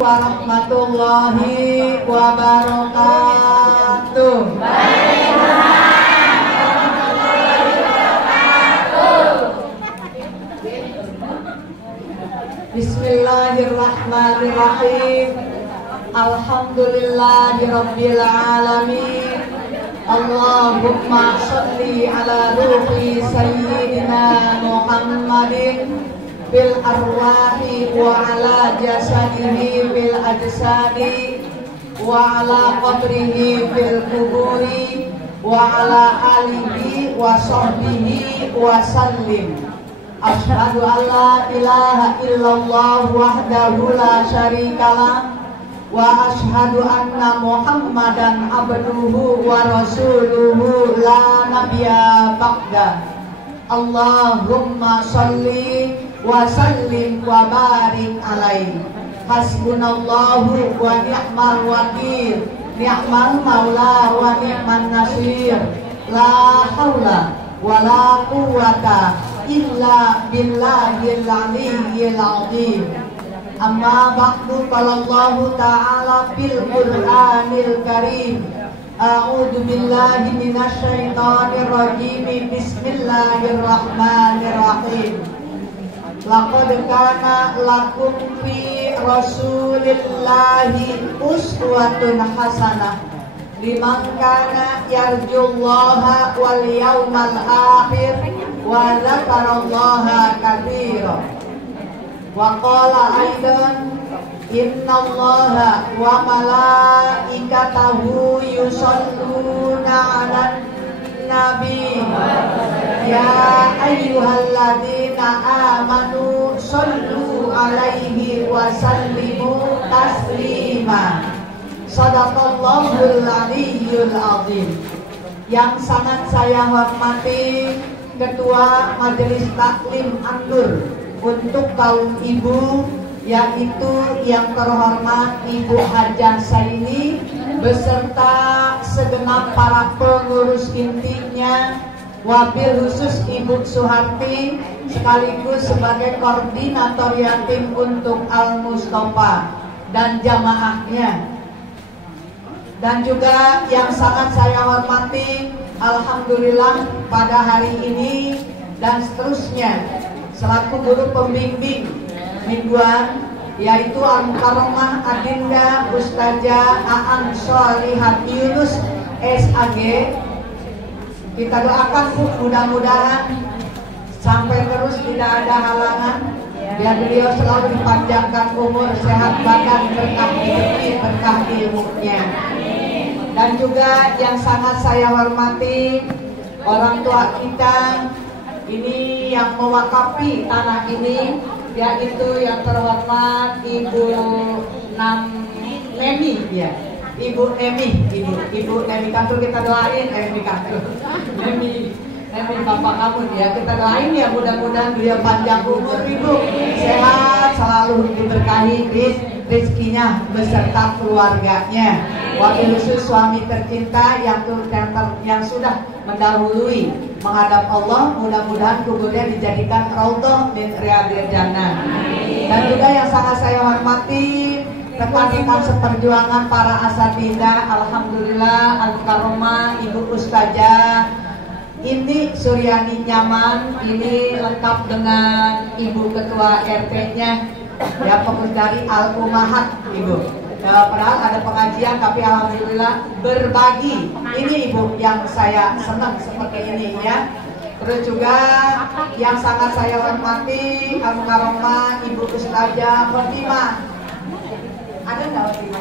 warahmatullahi wabarakatuh. Bismillahirrahmanirrahim. Alhamdulillahirabbil alamin. Allahumma sholli ala ruhi sayyidina Muhammadin bil arwahi wa ala jasadihi bil ajsadi wa ala qabrihi bil kuburi wa ala alihi wa sahbihi wa sallim. Asyhadu an la ilaha illallah wahdahu la syarikalah wa asyhadu anna Muhammadan abduhu wa rasuluhu la nabiyya ba'da. Allahumma sholli wa sallim wa barik alaihi. Hasbunallahu wa ni'mal wakil, ni'mal maula wa ni'man nasir. La haula wa la quwwata illa billahil aliyyil azim. Amma ba'du, qala Allah ta'ala fil Qur'anil Karim. A'udzu billahi minasy syaithanir rajim. Bismillahirrahmanirrahim. Laqad kana lakum fi Rasulillahi uswatun hasanah liman kana yarjullaha wal yawmal akhir wa dzakarallaha katsiran. Wa qala aidan innallaha wa malaikatahu yusholluna 'alan nabi ya ayyuhalladzina amanu shollu 'alaihi wa sallimu taslima. Shadaqallahul aliyyul azim. Yang sangat saya hormati Ketua Majelis Taklim Andur untuk kaum ibu, yaitu yang terhormat Ibu Hajah Saini beserta segenap para pengurus intinya, wabil khusus Ibu Suharti sekaligus sebagai koordinator yatim untuk Al Mustafa dan jamaahnya. Dan juga yang sangat saya hormati, alhamdulillah pada hari ini dan seterusnya selaku guru pembimbing mingguan, yaitu Al-Mukarramah Adinda Ustazah Aan Sholihati Yunus SAG. Kita doakan Bu, mudah-mudahan sampai terus tidak ada halangan, biar beliau selalu dipanjangkan umur, sehat badan, berkah rezeki, berkah ilmunya. Dan juga yang sangat saya hormati orang tua kita ini yang mewakafi tanah ini, yaitu yang terhormat Ibu Nemi, ya, Ibu Nemi, Ibu Nemi Kantul, kita doain Nemi Kantul, Nemi bapak kamu ya, kita doain ya, mudah-mudahan dia panjang umur, Ibu sehat, selalu diberkahi rezekinya beserta keluarganya. Wabil khusus suami tercinta yang sudah mendahului menghadap Allah, mudah-mudahan kuburnya dijadikan raudhah min riyadil jannah. Dan juga yang sangat saya hormati rekan-rekan seperjuangan para asatidzah, alhamdulillah Al-Mukarramah Ibu Ustazah ini Suryani Nyaman, ini lengkap dengan Ibu Ketua RT-nya, ya, pengurus dari Al-Ummahat Ibu. Padahal ada pengajian, tapi alhamdulillah berbagi. Ini Ibu yang saya senang seperti ini ya. Terus juga yang sangat saya hormati Al-Mukarramah Ibu Ustazah Fatimah. Ada nggak Fatimah?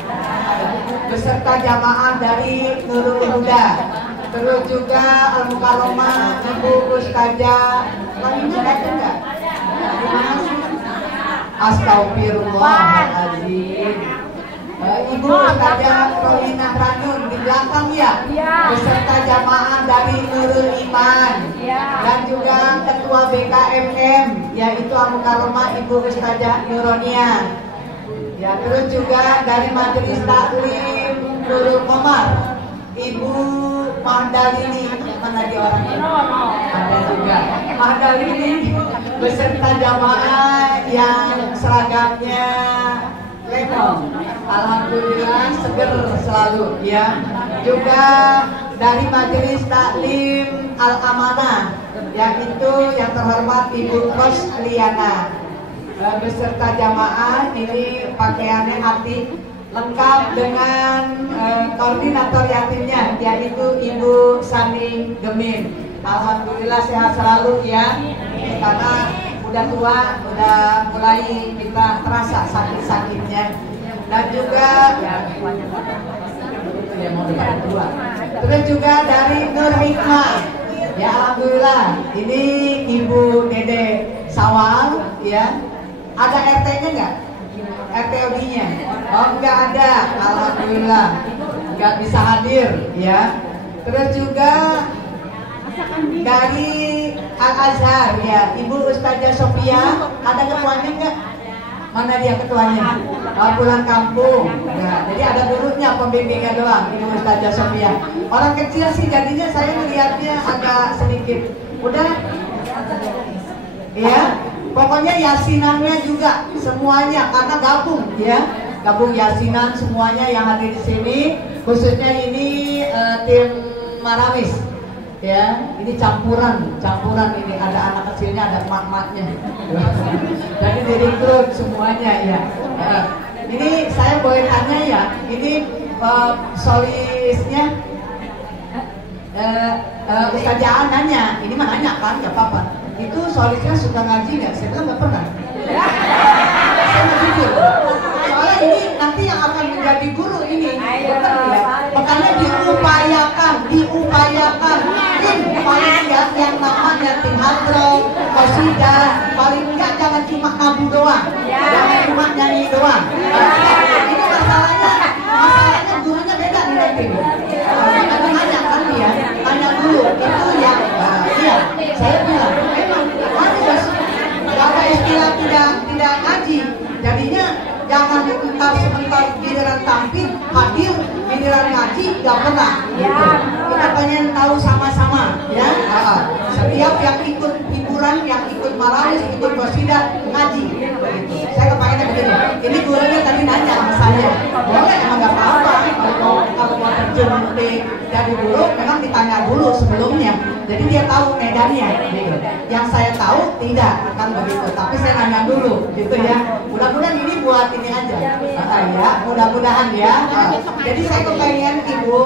Beserta jamaah dari Nurul Huda. Terus juga Al-Mukarramah Ibu Ustazah lainnya ada nggak? Astagfirullahaladzim. Ibu Ustazah Rohina Ranun di belakang ya, beserta jamaah dari Nurul Iman, dan juga Ketua BKMM yaitu Al-Mukarramah Ibu Ustazah Nuronia, ya, terus juga dari Majelis Taklim Nurul Komar Ibu Mahdalini, mana dia orangnya? Ada juga Mahdalini beserta jamaah yang seragamnya lengkap Alhamdulillah seger selalu ya. Juga dari Majelis Taklim Al-Amanah, yaitu yang terhormat Ibu Rosliana beserta jamaah. Ini pakaiannya aktif lengkap dengan koordinator yatimnya, yaitu Ibu Sani Gemin. Alhamdulillah sehat selalu ya, karena udah tua, udah mulai kita terasa sakit-sakitnya. Dan juga ya, mau tua. Terus juga dari Nur Hikmah, ya alhamdulillah. Ini Ibu Dede Sawal ya. Ada RT-nya nggak? RTOD-nya? Oh nggak ada, alhamdulillah. Nggak bisa hadir ya. Terus juga dari Al-Azhar ya, Ibu Ustazah Sofia. Ada ketuanya nggak? Mana dia ketuanya? Pulang kampung ya, jadi ada gurunya, pembimbingnya doang, Ibu Ustazah Sofia. Orang kecil sih jadinya saya melihatnya agak sedikit. Udah ya, pokoknya yasinannya juga semuanya, karena gabung ya, gabung yasinan semuanya yang hadir di sini. Khususnya ini tim Maramis ya, ini campuran ini, ada anak kecilnya, ada emak-emaknya. Jadi direkrut semuanya ya. Ini saya boleh tanya ya, ini solisnya Ustazah nanya, ini mah nanya kan, nggak apa-apa. Itu solisnya suka ngaji nggak? Saya bilang nggak pernah. Saya mau jujur. Soalnya ini nanti yang akan menjadi guru ini, benar ya. Makanya diupayakan, paling ya yang namanya tim hadroh, qasidah, paling enggak jangan cuma nabu doang, jangan cuma nyanyi doang. Ini masalahnya gurunya beda nih nanti. Tanya kan dia, tanya dulu itu yang iya. Saya bilang memang harus kalau istilah tidak ngaji, jadinya jangan sebentar giliran tampil hadir, giliran ngaji nggak pernah. Gitu. Kita pengen tahu sama-sama ya. Setiap yang ikut hiburan, yang ikut marawis, ikut qasidah, ngaji. Gitu. Saya kepengennya begitu. Ini gurunya tadi nanya sama saya, boleh emang nggak apa-apa kalau mau terjun jadi guru, memang ditanya dulu sebelumnya. Jadi dia tahu medannya, gitu. Yang saya tahu tidak akan begitu, tapi saya nanya dulu, gitu ya. Mudah-mudahan ini buat ini aja, ya. Mudah-mudahan ya. Jadi saya kepengen Ibu,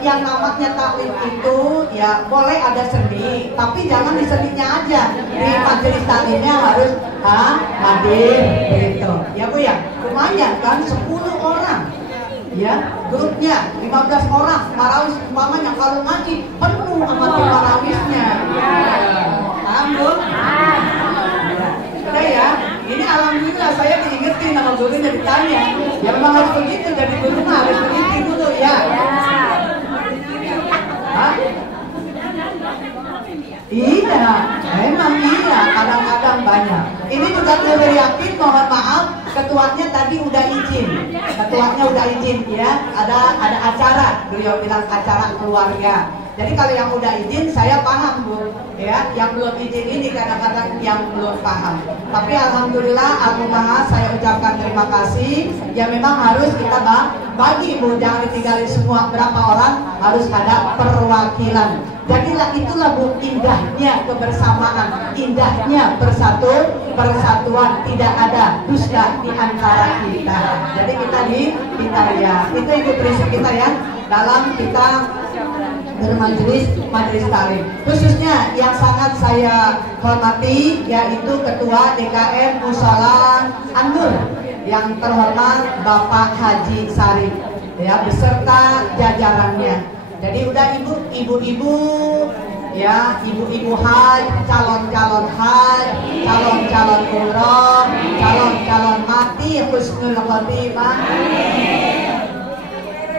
yang namanya taklim itu ya boleh ada seni, tapi jangan di seninya aja. Di majelis taklimnya harus hadir, gitu. Ya Bu ya, lumayan kan 10 orang. Ya, grupnya 15 orang, marawis umpamanya kalau ngaji penuh sama tim marawisnya. Ampun. Udah ya, ini alhamdulillah saya diingetin sama gurunya, ditanya. Ya memang harus begitu, jadi guru mah harus begitu dulu ya. Hah? Iya, memang iya, kadang-kadang banyak. Ini juga Nur Yakin, mohon maaf, ketuanya tadi udah izin. Ketuanya udah izin ya, ada acara, beliau bilang acara keluarga. Jadi kalau yang udah izin saya paham Bu, ya. Yang belum izin ini kadang-kadang yang belum paham. Tapi alhamdulillah Al-Mumaha saya ucapkan terima kasih. Ya memang harus kita bagi Bu, jangan ditinggalin semua, berapa orang harus ada perwakilan. Jadilah itulah Bu indahnya kebersamaan, indahnya persatuan, tidak ada dusta di antara kita. Jadi kita ya, itu prinsip kita ya dalam kita bermajelis taklim. Khususnya yang sangat saya hormati yaitu Ketua DKM Mushola An-Nur yang terhormat Bapak Haji Sarif ya beserta jajarannya. Jadi udah ibu-ibu ya, ibu-ibu haji, calon-calon haji, calon-calon umroh, calon-calon mati husnul khotimah.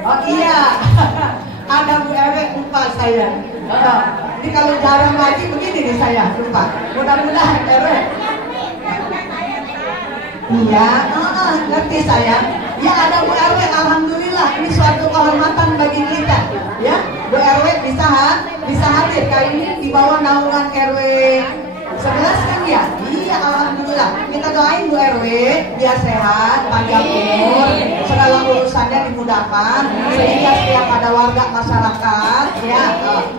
Oh iya. Ada Bu Ewe lupa saya. Ini kalau jarang ngaji begini nih saya lupa. Mudah-mudahan Ewe. Iya, ngerti saya. Ya ada Bu RW, alhamdulillah ini suatu kehormatan bagi kita. Ya, Bu RW bisa hadir kali ini di bawah naungan RW 11 kan ya? Iya, alhamdulillah. Kita doain Bu RW biar sehat, panjang umur, segala urusannya dimudahkan, sehingga setiap ada warga masyarakat, ya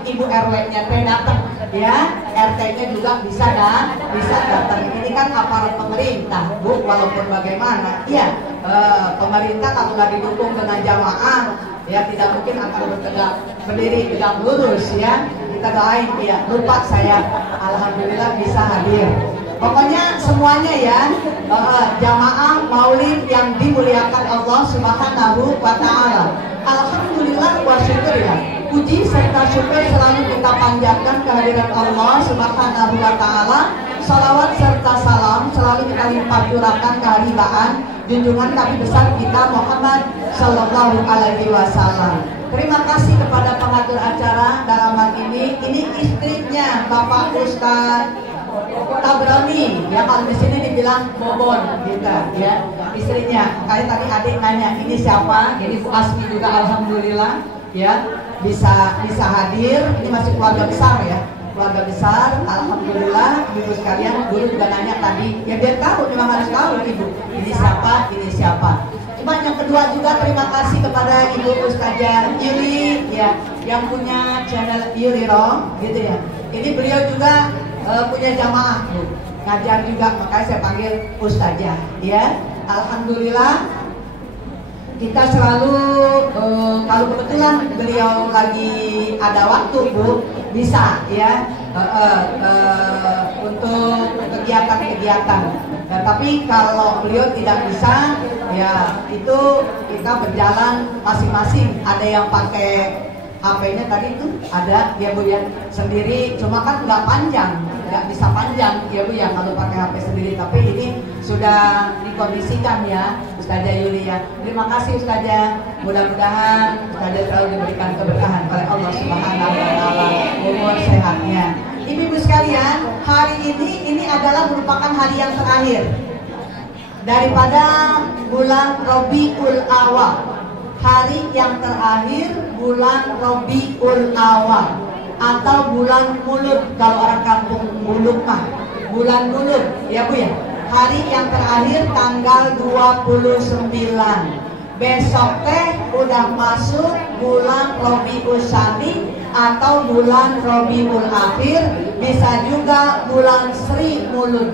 Ibu RW-nya datang, ya RT-nya juga bisa datang. Ini kan aparat pemerintah, Bu, walaupun bagaimana, ya pemerintah kalau nggak didukung dengan jamaah, ya tidak mungkin akan berdiri tegak lurus, ya. Kita doain, ya lupa saya, alhamdulillah bisa hadir. Pokoknya semuanya ya, jamaah maulid yang dimuliakan Allah Subhanahu wa Ta'ala. Alhamdulillah wa syukurillah. Puji serta syukur selalu kita panjatkan kehadiran Allah Subhanahu wa Ta'ala. Salawat serta salam selalu kita limpah curahkan kehadiran junjungan Nabi besar kita Muhammad Sallallahu Alaihi Wasallam. Terima kasih kepada pengatur acara dalam hal ini istrinya Bapak Ustadz Tabrani, ya kalau di sini dibilang Bobon, gitu, ya istrinya. Kali tadi adik nanya ini siapa, jadi Bu Asmi juga alhamdulillah, ya bisa hadir. Ini masih keluarga besar ya. Keluarga besar, alhamdulillah. Ibu sekalian, guru juga nanya tadi, ya biar tahu, memang harus tahu Ibu. Ini siapa. Cuma yang kedua juga terima kasih kepada Ibu Ustazah Yuli, ya, yang punya channel Yuli Rom, gitu ya. Ini beliau juga punya jamaah, Bu, ngajar juga, makanya saya panggil Ustazah, ya. Alhamdulillah. Kita selalu kalau kebetulan beliau lagi ada waktu, Bu, bisa ya untuk kegiatan-kegiatan. Nah, tapi kalau beliau tidak bisa, ya itu kita berjalan masing-masing. Ada yang pakai HP-nya tadi itu ada, ya Bu ya, sendiri. Cuma kan nggak panjang, nggak bisa panjang, ya Bu ya kalau pakai HP sendiri. Tapi ini sudah dikondisikan ya, Ustazah Yuli ya. Terima kasih Ustazah. Mudah-mudahan Ustazah selalu diberikan keberkahan oleh Allah Subhanahu wa Ta'ala, umur sehatnya. Ibu-ibu sekalian, hari ini adalah merupakan hari yang terakhir daripada bulan Rabiul Awal. Hari yang terakhir bulan Rabiul Awal atau bulan Mulut, kalau orang kampung Mulut mah bulan Mulut, ya Bu ya. Hari yang terakhir tanggal 29. Besok teh udah masuk bulan Rabiul Tsani atau bulan Rabiul Akhir, bisa juga bulan Sri Mulut.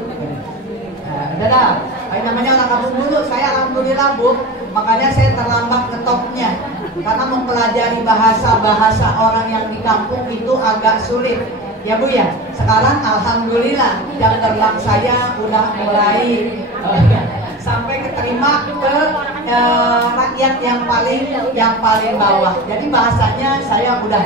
Dadah, namanya orang kampung Mulut. Saya alhamdulillah Bu, makanya saya terlambat ngetopnya karena mempelajari bahasa orang yang di kampung itu agak sulit, ya Bu ya. Sekarang alhamdulillah jam terbang saya udah mulai sampai keterima ke rakyat yang paling bawah. Jadi bahasanya saya udah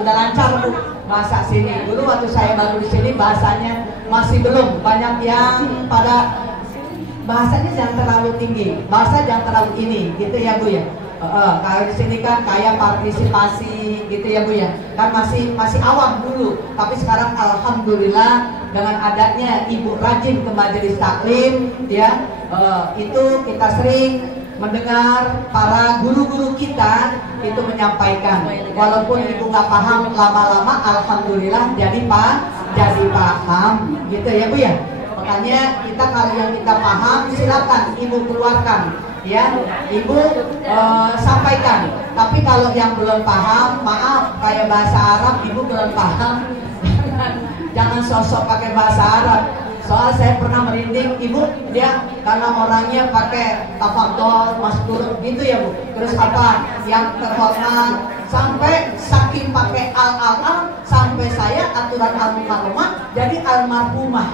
lancar Bu, bahasa sini. Dulu waktu saya baru di sini bahasanya masih belum, banyak yang pada bahasanya jangan terlalu tinggi, bahasa jangan terlalu ini, gitu ya Bu ya. Kalau di sini kan kayak partisipasi, gitu ya Bu ya. Kan masih awam dulu, tapi sekarang alhamdulillah dengan adanya Ibu rajin ke majelis taklim, ya, itu kita sering mendengar para guru-guru kita itu menyampaikan. Walaupun Ibu nggak paham, lama-lama alhamdulillah jadi paham, gitu ya Bu ya. Makanya kita kalau yang kita paham silakan Ibu keluarkan, ya Ibu sampaikan. Tapi kalau yang belum paham, maaf, kayak bahasa Arab Ibu belum paham, jangan sosok pakai bahasa Arab. Soal saya pernah merinding Ibu, dia karena orangnya pakai tafadhol, maskur gitu ya Bu. Terus apa yang terhormat, sampai saking pakai al sampai saya aturan al-mukarramah jadi almarhumah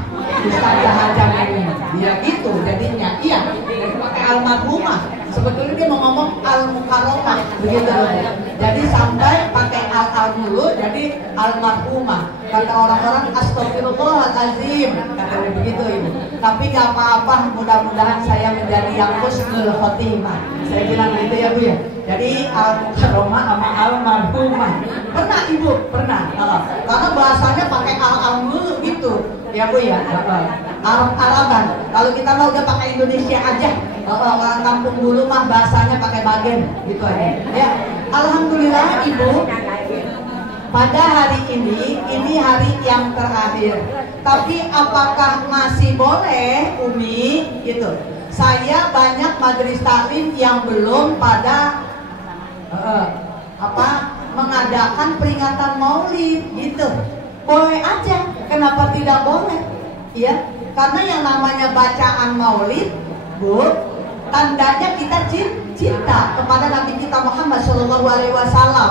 Ustazah Hajah ini. Ya gitu jadinya. Iya, pakai almarhumah. Sebetulnya dia mau ngomong al-mukarramah begitu. Jadi sampai pakai al dulu jadi almarhumah. Kata orang-orang astagfirullahalazim, katanya begitu Ibu. Tapi gak apa-apa, mudah-mudahan saya menjadi yang husnul khotimah. Saya bilang gitu ya Bu ya. Jadi al-mukarramah sama almarhumah. Pernah Ibu? Pernah. Karena bahasanya pakai al dulu gitu. Ya Bu ya. Arab-Araban. Kalau kita mau udah pakai Indonesia aja. Orang kampung dulu mah bahasanya pakai bagen gitu aja. Ya. Alhamdulillah Ibu, pada hari ini hari yang terakhir. Tapi apakah masih boleh, Umi? Gitu. Saya banyak majelis taklim yang belum pada mengadakan peringatan Maulid, gitu. Boleh aja, kenapa tidak boleh? Ya, karena yang namanya bacaan Maulid, Bu, tandanya kita cinta kepada Nabi kita Muhammad SAW.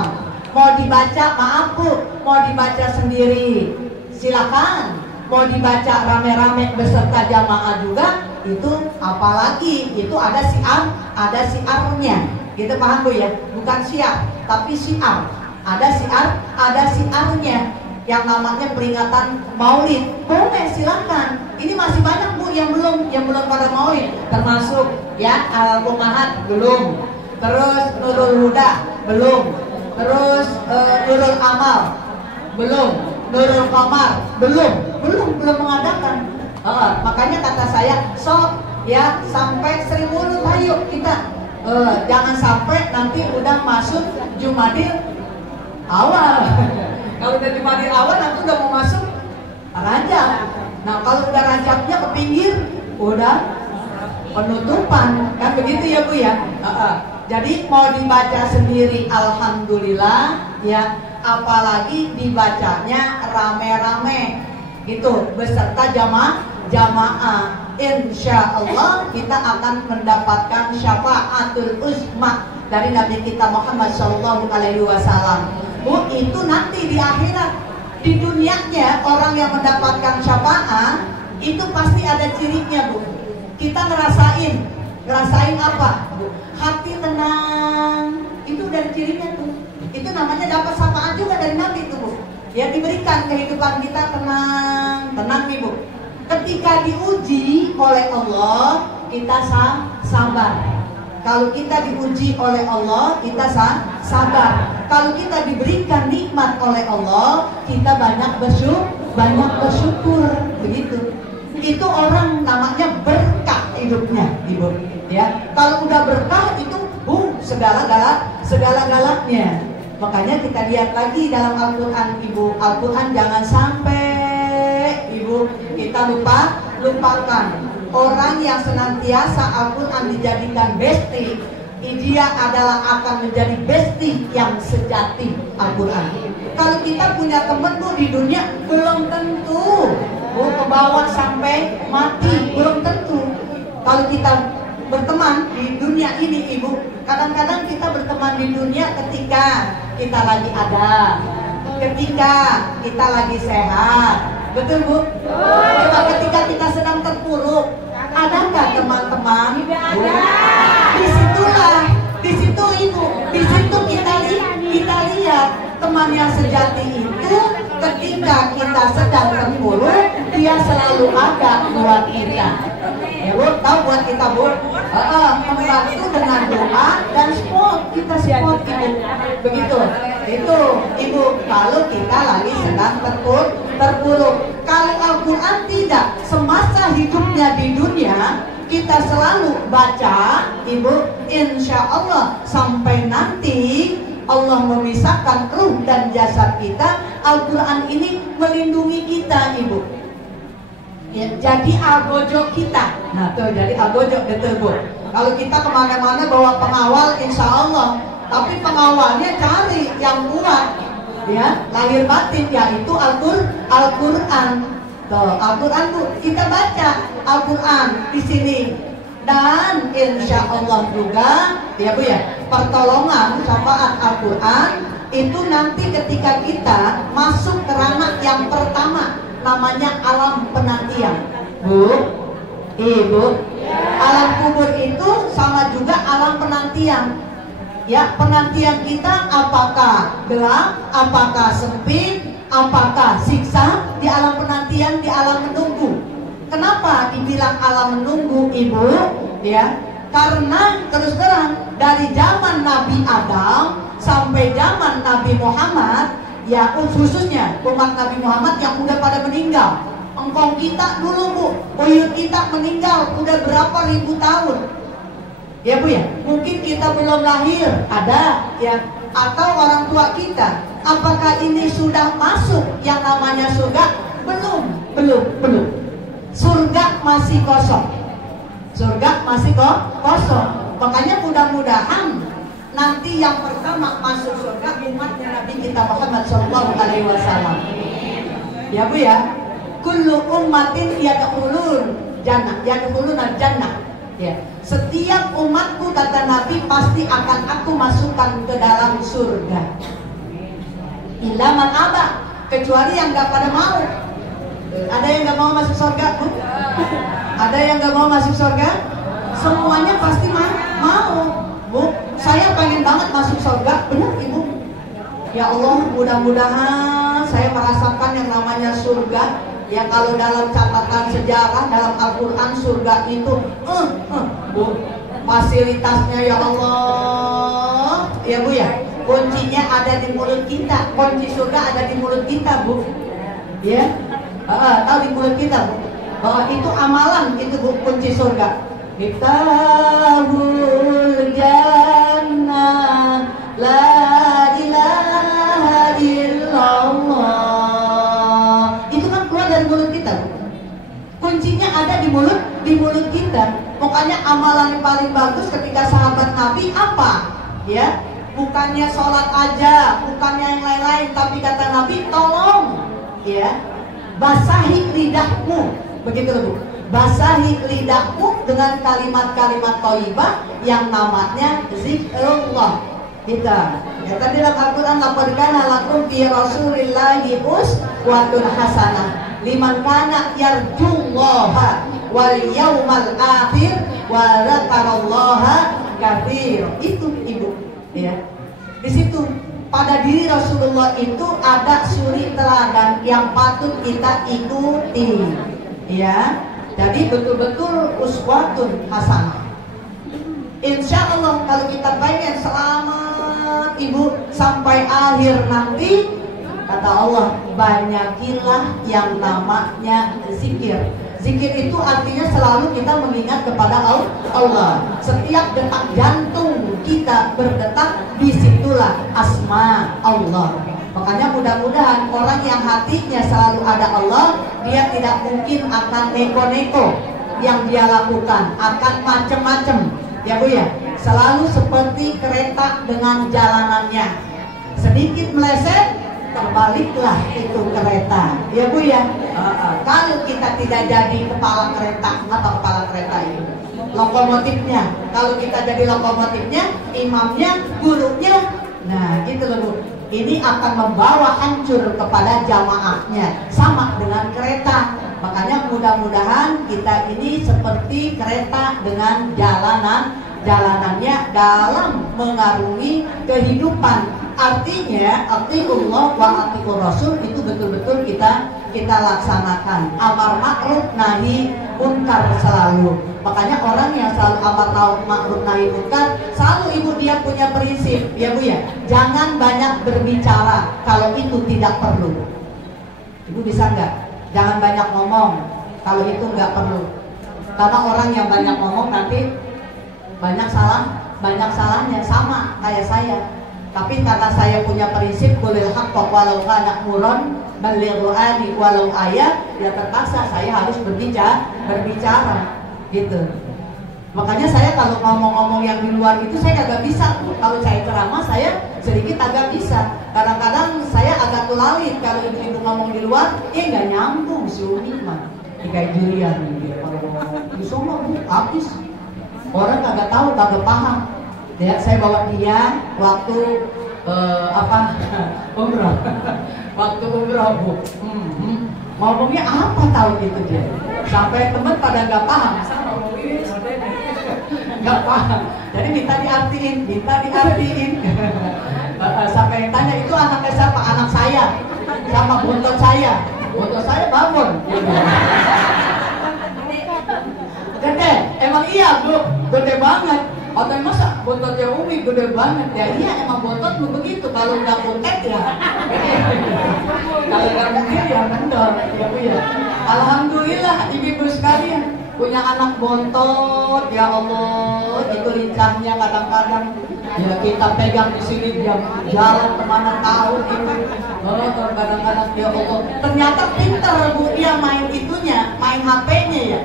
Mau dibaca, maaf Bu, mau dibaca sendiri, silakan. Mau dibaca rame-rame beserta jamaah juga, itu apalagi, itu ada siarnya. Gitu paham Bu ya? Bukan siar, tapi siar. Ada siarnya yang namanya peringatan Maulid. Boleh, silakan. Ini masih banyak Bu yang belum pada Maulid, termasuk ya Al-Ummahat belum. Terus Nurul Huda belum. Terus Nurul Amal belum. Nurul Qamar belum mengadakan. Makanya kata saya, sok ya sampai Sri-Mulut, ayo kita jangan sampai nanti udah masuk Jumadil awal. Kalau udah Jumadil awal nanti udah mau masuk Rajab. Nah kalau udah Rajabnya ke pinggir, udah penutupan, kan begitu ya Bu ya. Jadi mau dibaca sendiri, alhamdulillah ya. Apalagi dibacanya rame-rame gitu beserta jamaah. Insya Allah kita akan mendapatkan syafaatul uzma dari Nabi kita Muhammad SAW. Bu, itu nanti di akhirat. Di dunianya orang yang mendapatkan syafaat itu pasti ada cirinya Bu. Kita ngerasain apa Bu? Hati tenang, itu dari cirinya tuh. Itu namanya dapat syafaat juga dari Nabi itu Bu. Ya, diberikan kehidupan kita tenang nih Bu. Ketika diuji oleh Allah, kita sabar. Kalau kita diuji oleh Allah, kita sabar. Kalau kita diberikan nikmat oleh Allah, kita banyak bersyukur. Begitu. Itu orang namanya berkah hidupnya, Ibu. Ya, kalau udah berkah itu segala-galanya. Makanya kita lihat lagi dalam Al-Quran, Ibu. Al-Quran jangan sampai, Ibu, kita lupakan. Orang yang senantiasa Al-Quran dijadikan bestie, dia adalah akan menjadi bestie yang sejati Al-Quran. Kalau kita punya teman Bu di dunia, belum tentu Bu kebawa sampai mati, belum tentu. Kalau kita berteman di dunia ini, Ibu, kadang-kadang kita berteman di dunia ketika kita lagi ada, ketika kita lagi sehat, betul Bu? Coba ketika kita sedang terpuruk, adakah teman-teman? Di situ Ibu, di situ kita lihat teman yang sejati itu ketika kita sedang terpuruk, dia selalu ada buat kita. Ya Bu, tahu buat kita Bu, membantu dengan doa dan support, kita support Ibu. Begitu, itu Ibu kalau kita lagi sedang terpuruk. Kalau Al-Quran tidak, semasa hidupnya di dunia kita selalu baca Ibu, insya Allah sampai nanti Allah memisahkan ruh dan jasad kita, Al-Quran ini melindungi kita Ibu. Ya, jadi algojo kita. Nah tuh jadi algojo, betul Bu. Kalau kita kemana-mana bawa pengawal, insya Allah. Tapi pengawalnya cari yang kuat, ya lahir batin, yaitu Al-Quran. Tuh Al-Quran Bu, kita baca Al-Quran di sini. Dan insya Allah juga, ya Bu ya, pertolongan syafaat Al-Quran itu nanti ketika kita masuk ke ranah yang pertama, namanya alam penantian. Bu, Ibu, alam kubur itu sama juga alam penantian. Ya, penantian kita apakah gelap, apakah sempit, apakah siksa di alam penantian, di alam menunggu. Kenapa dibilang alam menunggu Ibu? Ya, karena terus terang dari zaman Nabi Adam sampai zaman Nabi Muhammad, ya khususnya umat Nabi Muhammad yang udah pada meninggal. Engkong kita dulu Bu, buyut kita meninggal udah berapa ribu tahun. Ya Bu ya, mungkin kita belum lahir, ada ya, atau orang tua kita. Apakah ini sudah masuk yang namanya surga? Belum. belum. Surga masih kosong. Surga masih kosong. Makanya mudah-mudahan nanti yang pertama masuk surga umatnya Nabi kita Muhammad Shallallahu Alaihi Wasallam. Ya Bu ya. Kullu ummatin yadkhulun jannah, yadkhuluna jannah. Ya. Setiap umatku kata Nabi pasti akan aku masukkan ke dalam surga. Illa man aba, kecuali yang gak pada mau. Ada yang gak mau masuk surga, Bu? Ada yang gak mau masuk surga? Semuanya pasti mau, Bu. Saya pengen banget masuk surga, benar Ibu? Ya Allah, mudah-mudahan saya merasakan yang namanya surga. Ya kalau dalam catatan sejarah dalam Al-Quran surga itu, Bu, fasilitasnya ya Allah, ya Bu ya. Kuncinya ada di mulut kita, kunci surga ada di mulut kita, Bu. Ya. Tahu di mulut kita, Bu, bahwa itu amalan, itu Bu, kunci surga. Miftahul jannah la ilaha illallah. Itu kan keluar dari mulut kita, Bu. Kuncinya ada di mulut kita. Pokoknya amalan yang paling bagus ketika sahabat Nabi apa? Ya, bukannya sholat aja, bukannya yang lain-lain, tapi kata Nabi tolong, ya, basahi lidahmu, begitu Bu. Basahi lidahmu dengan kalimat-kalimat thayyibah yang namanya zikrullah. Kita ya tadi dalam Al-Quran laqad kana lakum fi rasulillahi uswatun hasanah liman kana yarjullaha wal yaumal akhir wa dzakarallaha katsir. Itu Ibu, ya. Di situ pada diri Rasulullah itu ada suri teladan yang patut kita ikuti, ya. Jadi betul-betul uswatun hasanah. Insya Allah kalau kita pengen selamat Ibu sampai akhir nanti, kata Allah, banyakilah yang namanya zikir. Zikir itu artinya selalu kita mengingat kepada Allah. Setiap detak jantung kita berdetak, disitulah asma Allah. Makanya mudah-mudahan orang yang hatinya selalu ada Allah, dia tidak mungkin akan neko-neko yang dia lakukan, akan macem-macem, ya Bu ya. Selalu seperti kereta dengan jalanannya, sedikit meleset, terbaliklah itu kereta, ya Bu ya. Kalau kita tidak jadi kepala kereta, apa kepala kereta itu? Lokomotifnya. Kalau kita jadi lokomotifnya, imamnya, gurunya, nah gitu loh Bu. Ini akan membawa hancur kepada jamaahnya, sama dengan kereta. Makanya mudah-mudahan kita ini seperti kereta dengan jalanannya dalam mengarungi kehidupan. Artinya atiullah wa atiur rasul itu betul-betul kita laksanakan. Amar ma'ruf nahi munkar selalu. Makanya orang yang selalu amar ma'ruf nahi munkar, selalu Ibu dia punya prinsip, ya Bu ya. Jangan banyak berbicara kalau itu tidak perlu. Ibu bisa nggak? Jangan banyak ngomong kalau itu nggak perlu. Karena orang yang banyak ngomong nanti banyak salahnya, sama kayak saya. Tapi karena saya punya prinsip kulil haqqa walau kana muron balighu ani walau ayat, ya terpaksa saya harus berbicara gitu. Makanya saya kalau ngomong-ngomong yang di luar itu saya agak bisa. Kalau saya ceramah saya sedikit agak bisa. Kadang-kadang saya agak tulalit kalau ibu-ibu ngomong di luar, nggak nyambung suni mah. Kayak durian gitu. Kalau ngomong di sono habis. Orang kagak tahu, kagak paham. Ya, saya bawa dia waktu umroh. Waktu umroh Bu. Ngomongnya apa tahu gitu dia. Sampai teman pada nggak paham. Nggak paham. Jadi minta diartiin. Sampai tanya itu anaknya siapa? Anak saya. Sama bontot saya. Bontot saya bangun. Gede, emang iya Bu, gede banget. Atau masa bontotnya Umi gede banget? Ya iya emang bontot lu begitu. Kalau nggak bontot ya. Kalau nggak mungkin ya bener, ya Bu ya. Alhamdulillah ibu sekalian. punya anak bontot, ya Allah, itu lincahnya kadang-kadang ya kita pegang di sini dia jalan kemana tahu itu. Kadang-kadang ya Allah, ternyata pintar Bu dia main itunya, main HP-nya ya.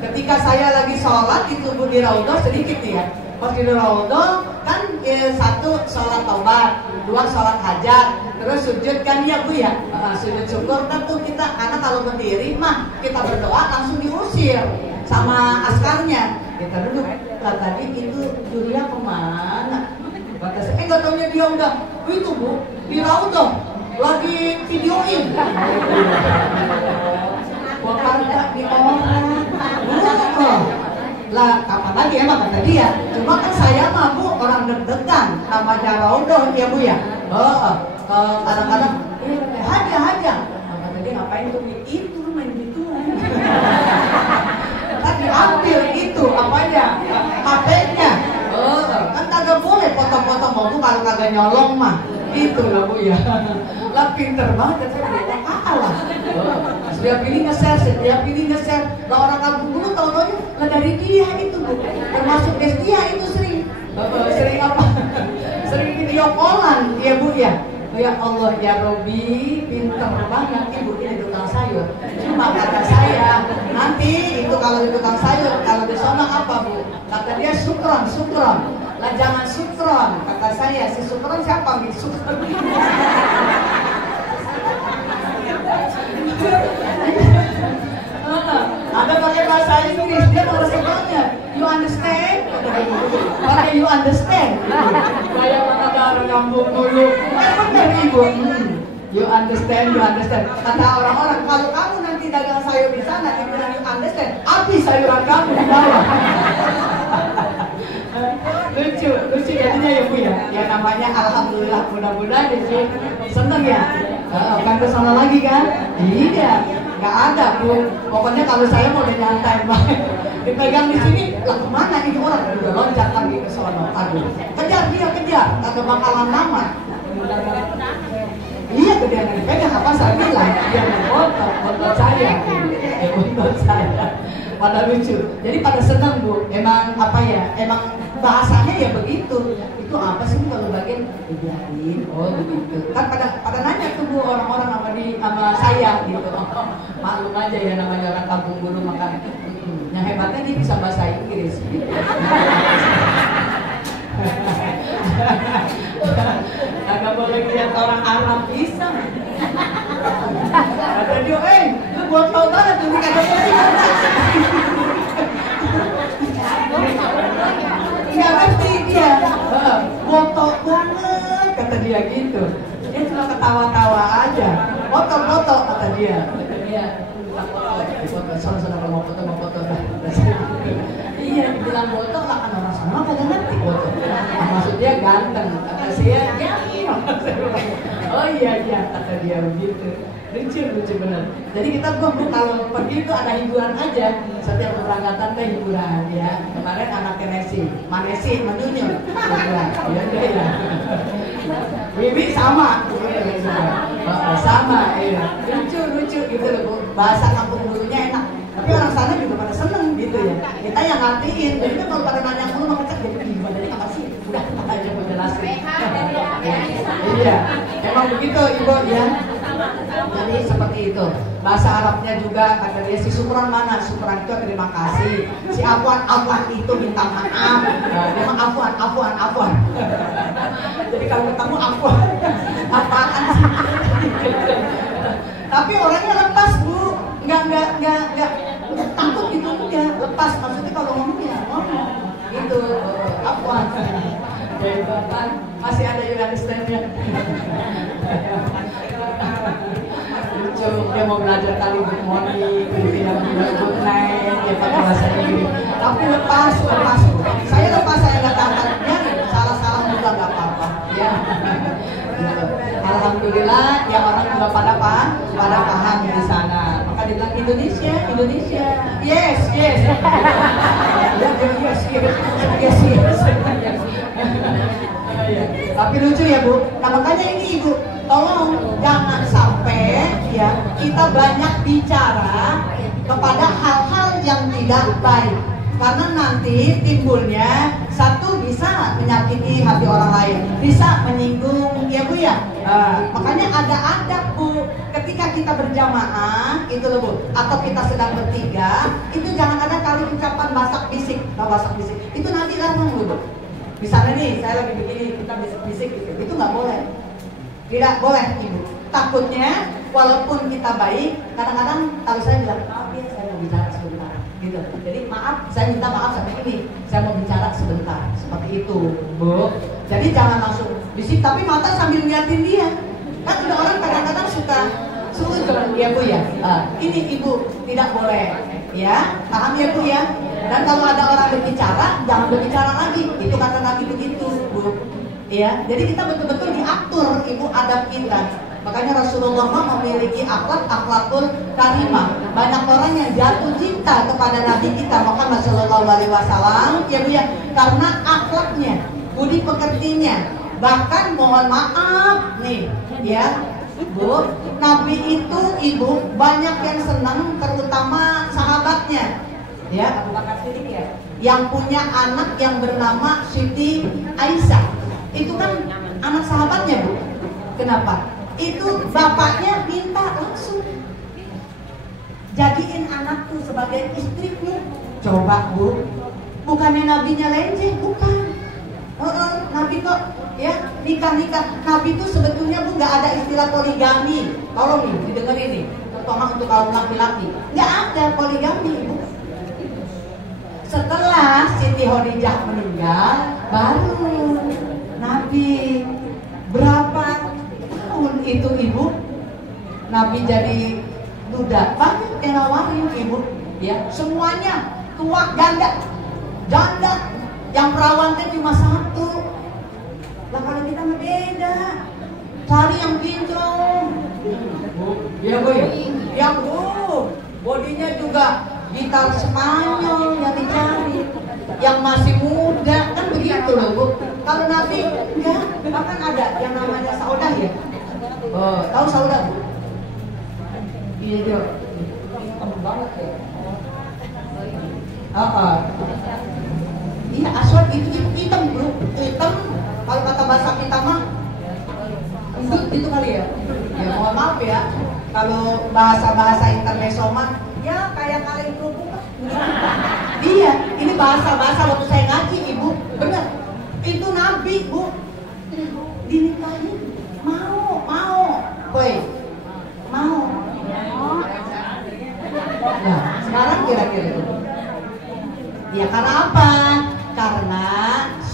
Ketika saya lagi sholat itu Bu di Raudhah sedikit ya. Pas di Raudhah kan satu sholat taubat, dua sholat hajat, terus sujud kan ya Bu ya. Sujud syukur tentu kita, karena kalau berdiri mah kita berdoa langsung diusir sama askarnya. Kita duduk, tadi itu Julia kemana? Kata saya, nggak taunya dia udah, itu Bu, di Raudhah lagi videoin. Bukan di orang. Lah, kapan lagi emang kata dia. Cuma kan saya mah Bu, orang deg-degan, namanya Raudhah ya Bu ya. Kadang-kadang, haja. Kata dia ngapain tuh? Itu main gituan. Kan diambil itu apanya? HP-nya. Kan kagak boleh potong-potong Bu kalau kagak nyolong mah. Itu lah Bu ya. Lah pinter banget saya kalah. Setiap ini nge-share. Lah orang kampung dulu tahu-tahu lah dari dia itu Bu. Termasuk dia itu sering apa? Sering video callan ya Bu ya. Ya Allah ya Robi, pinter banget Ibu ini tukang sayur. Cuma kata saya, nanti itu kalau di tukang sayur, kalau di sana apa Bu? Kata dia sukron. Lah jangan sukron, kata saya. Si sukron siapa nih? Sukron. Ada pakai bahasa Inggris, dia bahasa sebelumnya. You understand? Pakai you understand. Kayak mana orang kampung dulu. Benar Ibu. You understand. Kata orang-orang, kalau kamu nanti dagang sayur di sana, dibilang you understand, habis sayuran kamu di bawah. Lucu jadinya ya Bu ya. Ya namanya alhamdulillah, mudah-mudahan sih seneng ya. Kan ke sana lagi kan? Iya. Gak ada Bu, pokoknya kalau saya mau udah nyantai banget. Dipegang di sini, lah kemana ini orang udah loncat lagi ke sono. Aduh, kejar, kagak bakalan lama. Iya, gede yang dipegang apa saya bilang, dia bontot saya. Pada lucu, jadi pada senang Bu. Emang apa ya? Emang bahasanya ya begitu. Itu apa sih kalau bagian dibiarin? Oh begitu. Kan pada nanya tuh Bu orang-orang sama saya gitu. Maklum aja ya namanya orang kampung dulu makan. Yang hebatnya dia bisa bahasa Inggris. Gitu. Agak boleh lihat orang Arab bisa. Ada dia, lu buat tau banget tuh kagak boleh. Nggak ngerti dia, botok banget kata dia gitu. Dia cuma ketawa-tawa aja, botok kata dia. Soalnya mau foto dah. Iya, dibilang botok lah kan orang sana kagak ngerti botok. Maksud dia ganteng, kata saya ya. Oh iya kata dia begitu. Lucu bener. Jadi kita Bu kalau pergi itu ada hiburan aja. Setiap keberangkatan teh hiburan ya. Kemarin anaknya Manesi menunya hiburan. Ya. Bibi sama. Sama ya. Lucu gitu loh Bu. Bahasa kampung dulunya enak. Tapi orang sana juga pada seneng gitu ya. Kita yang ngertiin. Jadi kan kalau pada nanya mulu maka cek jadi gimana ini apa sih? Udah aja mau jelasin. Iya. Emang begitu Ibu ya. Jadi seperti itu. Bahasa Arabnya juga kata dia si syukran mana? Syukran itu terima kasih. Si afwan itu minta maaf. Dia mah afwan. Jadi kalau ketemu afwan. Apaan sih? Tapi orangnya lepas Bu. Enggak takut gitu enggak. Lepas maksudnya kalau ngomongnya ngomong. Gitu. Afwan. Jadi kan masih ada Yunanistan-nya. Lucu, dia mau belajar kali good morning, tidak good night, dia pakai bahasa Inggris. Tapi lepas. Saya nggak tahan. Ya, salah juga nggak apa-apa. Ya. Alhamdulillah, ya orang juga pada paham di sana. Maka dibilang Indonesia. Yes. Tapi lucu ya Bu. Nah makanya ini Ibu, tolong jangan sampai ya kita banyak bicara kepada hal-hal yang baik. Karena nanti timbulnya satu bisa menyakiti hati orang lain, bisa menyinggung, ya Bu ya. Makanya ada adab Bu, ketika kita berjamaah itu loh Bu, atau kita sedang bertiga, itu jangan ada kali ucapan basak bisik, basak bisik. Itu nanti larang Bu. Misalnya nih, saya lagi begini, kita bisik-bisik gitu, itu nggak boleh, tidak boleh Ibu. Takutnya walaupun kita baik, kadang-kadang kalau saya bilang, maaf ya saya mau bicara sebentar gitu. Jadi maaf, saya minta maaf sampai ini, saya mau bicara sebentar, seperti itu Bu. Jadi jangan langsung bisik tapi mata sambil liatin dia. Kan udah orang kadang-kadang suka suzon ya Bu ya. Ini Ibu tidak boleh ya, paham ya Bu ya. Dan kalau ada orang berbicara, jangan berbicara lagi. Itu kata Nabi begitu Bu. Ya, jadi kita betul-betul diatur Ibu adab kita. Makanya Rasulullah memiliki akhlakul karimah. Banyak orang yang jatuh cinta kepada Nabi kita Muhammad Shallallahu Alaihi Wasallam, ya Bu ya, karena akhlaknya, budi pekertinya. Bahkan mohon maaf nih, ya Bu, Nabi itu Ibu banyak yang senang, terutama sahabatnya, ya Abu Bakar Siddiq ya, yang punya anak yang bernama Siti Aisyah. Itu kan anak sahabatnya Bu. Kenapa? Itu bapaknya minta langsung jadiin anakku sebagai istriku. Coba Bu, bukannya nabinya lenjeh, bukan. Nabi kok ya nikah. Nabi itu sebetulnya Bu nggak ada istilah poligami. Tolong nih didengerin nih, terutama untuk kaum laki-laki, nggak ada poligami Bu. Setelah Siti Khadijah meninggal, baru Nabi berapa tahun itu Ibu Nabi jadi duda, banyak yang nawarin Ibu ya, semuanya tua janda yang perawan teh cuma satu. Lah kalau kita mah beda, cari yang kinclong ya Bu ya, yang Bu bodinya juga gitar Spanyol yang dicari, yang masih muda kan begitu loh Bu. Kalau Nabi enggak, bahkan ada yang namanya Saudah ya. Tahu Saudah Bu? Iya dia, kamu banget ya. Iya aswad itu hitam bro, hitam. Kalau kata bahasa kita mah endut itu kali ya. Ya mohon maaf ya, kalau bahasa internasional ya kayak kaleng kerupuk lah. Iya, ini bahasa waktu saya ngaji Ibu, bener. Itu Nabi Bu dinikahin mau, woi mau. Nah sekarang kira-kira ya karena apa? Karena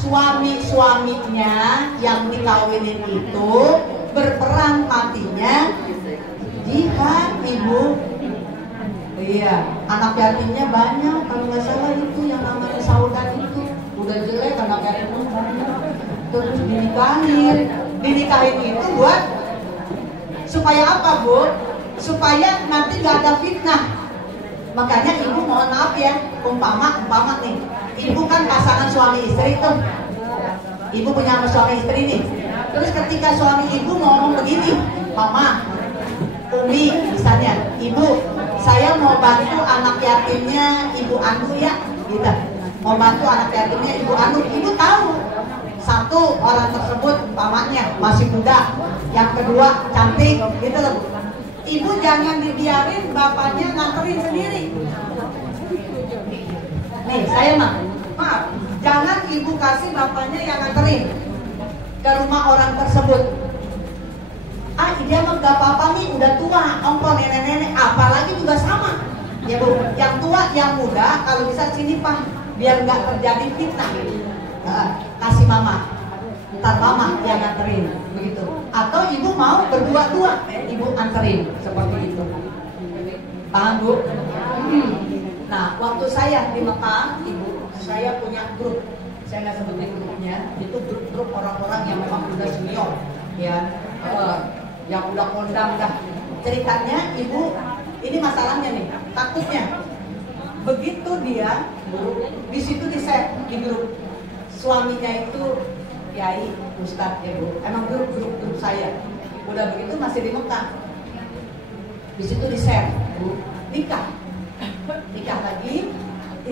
suaminya yang dikawinin itu berperang matinya jihad Ibu. Iya, anak yatimnya banyak kalau nggak salah itu yang namanya Saudah itu udah jelek anak yatimnya banyak. Terus dinikahin itu buat supaya apa Bu? Supaya nanti nggak ada fitnah. Makanya Ibu mohon maaf ya, umpama nih, Ibu kan pasangan suami istri tuh. Ibu punya suami istri nih. Terus ketika suami Ibu ngomong begini, Mama, Umi misalnya, Ibu, saya mau bantu anak yatimnya Ibu Anu ya, gitu. Mau bantu anak yatimnya Ibu Anu. Ibu tahu, satu orang tersebut umpamanya masih muda, yang kedua cantik, gitu loh. Ibu jangan dibiarin bapaknya nganterin sendiri. Nih saya maaf, jangan Ibu kasih bapaknya yang nganterin ke rumah orang tersebut. Dia mah gak apa-apa nih, udah tua, ongkol nenek-nenek, apalagi juga sama. Ya Bu, yang tua, yang muda, kalau bisa sini Pak, biar nggak terjadi fitnah. Kasih Mama, ntar Mama yang nganterin, begitu. Atau Ibu mau berdua-dua, Ibu anterin, seperti itu. Paham Bu? Nah, waktu saya di Mekah, Ibu, saya punya grup. Saya nggak sebutin grupnya, itu grup orang-orang yang memang udah senior, ya. Yang udah kondang dah. Ceritanya Ibu, ini masalahnya nih, takutnya begitu dia di situ di share di grup, suaminya itu kiai ustadz ya Bu, emang grup saya. Udah begitu masih di Mekah, di situ di share Bu, nikah lagi,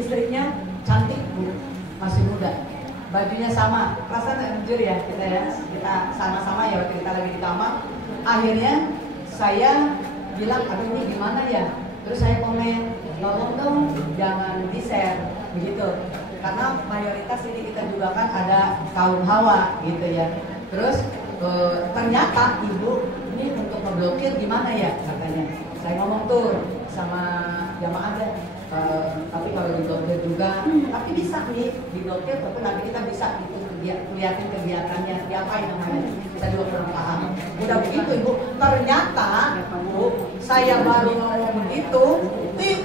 istrinya cantik Bu, masih muda, bajunya sama, perasaan jujur ya kita sama-sama ya waktu kita lagi di kamar. Akhirnya saya bilang, aduh ini gimana ya? Terus saya komen, tolong dong jangan di-share begitu. Karena mayoritas ini kita juga kan ada kaum hawa gitu ya. Terus ternyata ibu ini untuk ngeblokir gimana ya katanya. Saya ngomong tuh sama jamaah deh. Tapi kalau diblokir juga, tapi bisa nih diblokir, tapi nanti kita bisa itu lihatin kegiatannya, diapain namanya, kita juga kurang paham. Udah begitu ibu, ternyata Bu, saya baru ngomong begitu,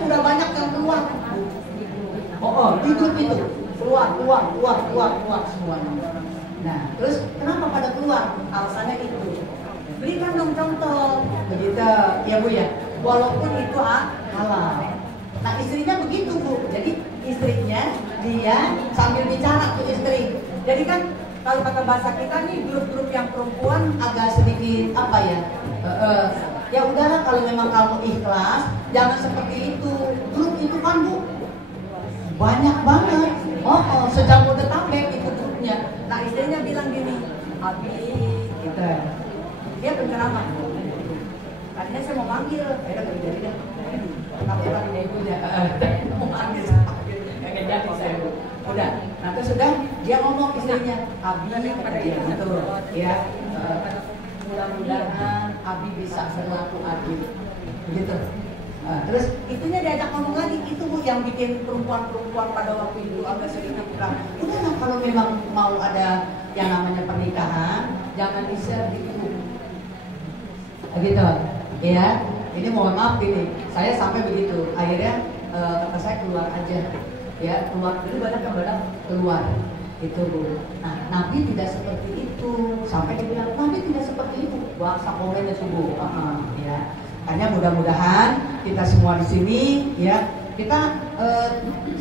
udah banyak yang keluar. Itu keluar semuanya. Nah, terus kenapa pada keluar? Alasannya itu. Berikan dong contoh, begitu ya Bu ya. Walaupun itu halal. Nah istrinya begitu Bu, jadi istrinya dia sambil bicara tuh istri. Jadi kan kalau kata bahasa kita nih grup-grup yang perempuan agak sedikit apa ya? Ya udahlah kalau memang kamu ikhlas, jangan seperti itu. Grup itu kan Bu banyak banget. Sejak udah tambah itu grupnya. Nah istrinya bilang gini, Abi, gitu. Dia penceramah. Tadinya saya mau manggil, saya udah jadi deh. Tapi lagi ibunya mau manggil, nggak jadi saya. Udah, nah terus sudah dia ngomong istrinya, Abi kata dia gitu, ya. Mudah-mudahan Abi bisa berlaku adil, begitu. Terus itunya diajak ngomong lagi, itu Bu yang bikin perempuan-perempuan pada waktu itu agak sedikit kurang. Udahlah kalau memang mau ada yang namanya pernikahan, jangan di-share gitu, gitu, ya. Ini mohon maaf ini, saya sampai begitu. Akhirnya kata saya keluar aja, ya keluar. Dulu banyak yang bilang keluar, itu Bu. Nah Nabi tidak seperti itu. Sampai dia bilang Nabi tidak seperti itu. Bahasa komennya subuh, ya. Hanya mudah-mudahan kita semua di sini, ya kita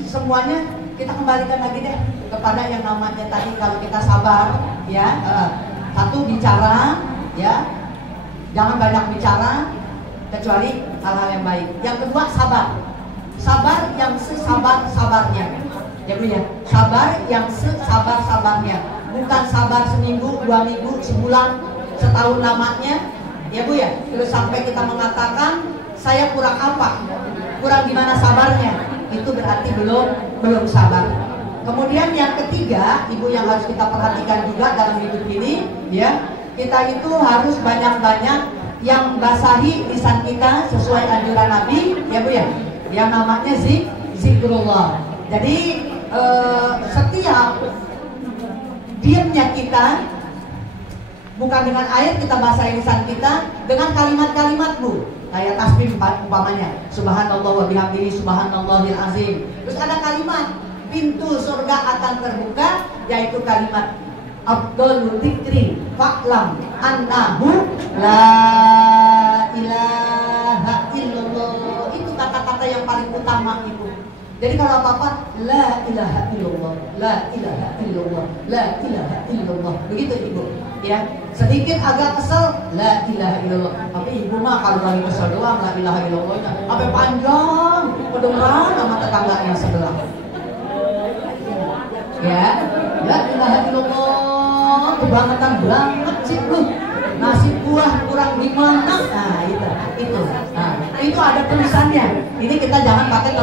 semuanya kita kembalikan lagi deh kepada yang namanya tadi kalau kita sabar, ya. Satu bicara, ya jangan banyak bicara. Kecuali hal-hal yang baik. Yang kedua sabar. Sabar yang sesabar-sabarnya. Ya Bu ya. Sabar yang sesabar-sabarnya. Bukan sabar seminggu, 2 minggu, sebulan, setahun lamanya. Ya Bu ya. Terus sampai kita mengatakan saya kurang apa? Kurang gimana sabarnya? Itu berarti belum sabar. Kemudian yang ketiga, Ibu yang harus kita perhatikan juga dalam hidup ini, ya. Kita itu harus banyak-banyak yang basahi lisan kita sesuai anjuran Nabi, ya Bu ya, yang namanya zikrullah. Jadi setiap diamnya kita bukan dengan air, kita basahi lisan kita dengan kalimat-kalimat Bu, kayak tasbih umpamanya, subhanallah wa bihamdihi subhanallahil azim. Terus ada kalimat pintu surga akan terbuka, yaitu kalimat Abdul Dzikri fa'lam annahu la ilaha illallah. Itu kata-kata yang paling utama Ibu. Jadi kalau apa-apa la ilaha illallah, la ilaha illallah, la ilaha illallah. Begitu Ibu. Ya, sedikit agak kesel la ilaha illallah. Tapi Ibu mah kalau lagi kesel doang la ilaha illallahnya sampai panjang, kedengeran sama tetangganya sebelah. Ya, la ilaha illallah kebangetan banget sih Bu. Nasi buah kurang gimana? Nah itu. Nah, itu ada tulisannya. Ini kita jangan pakai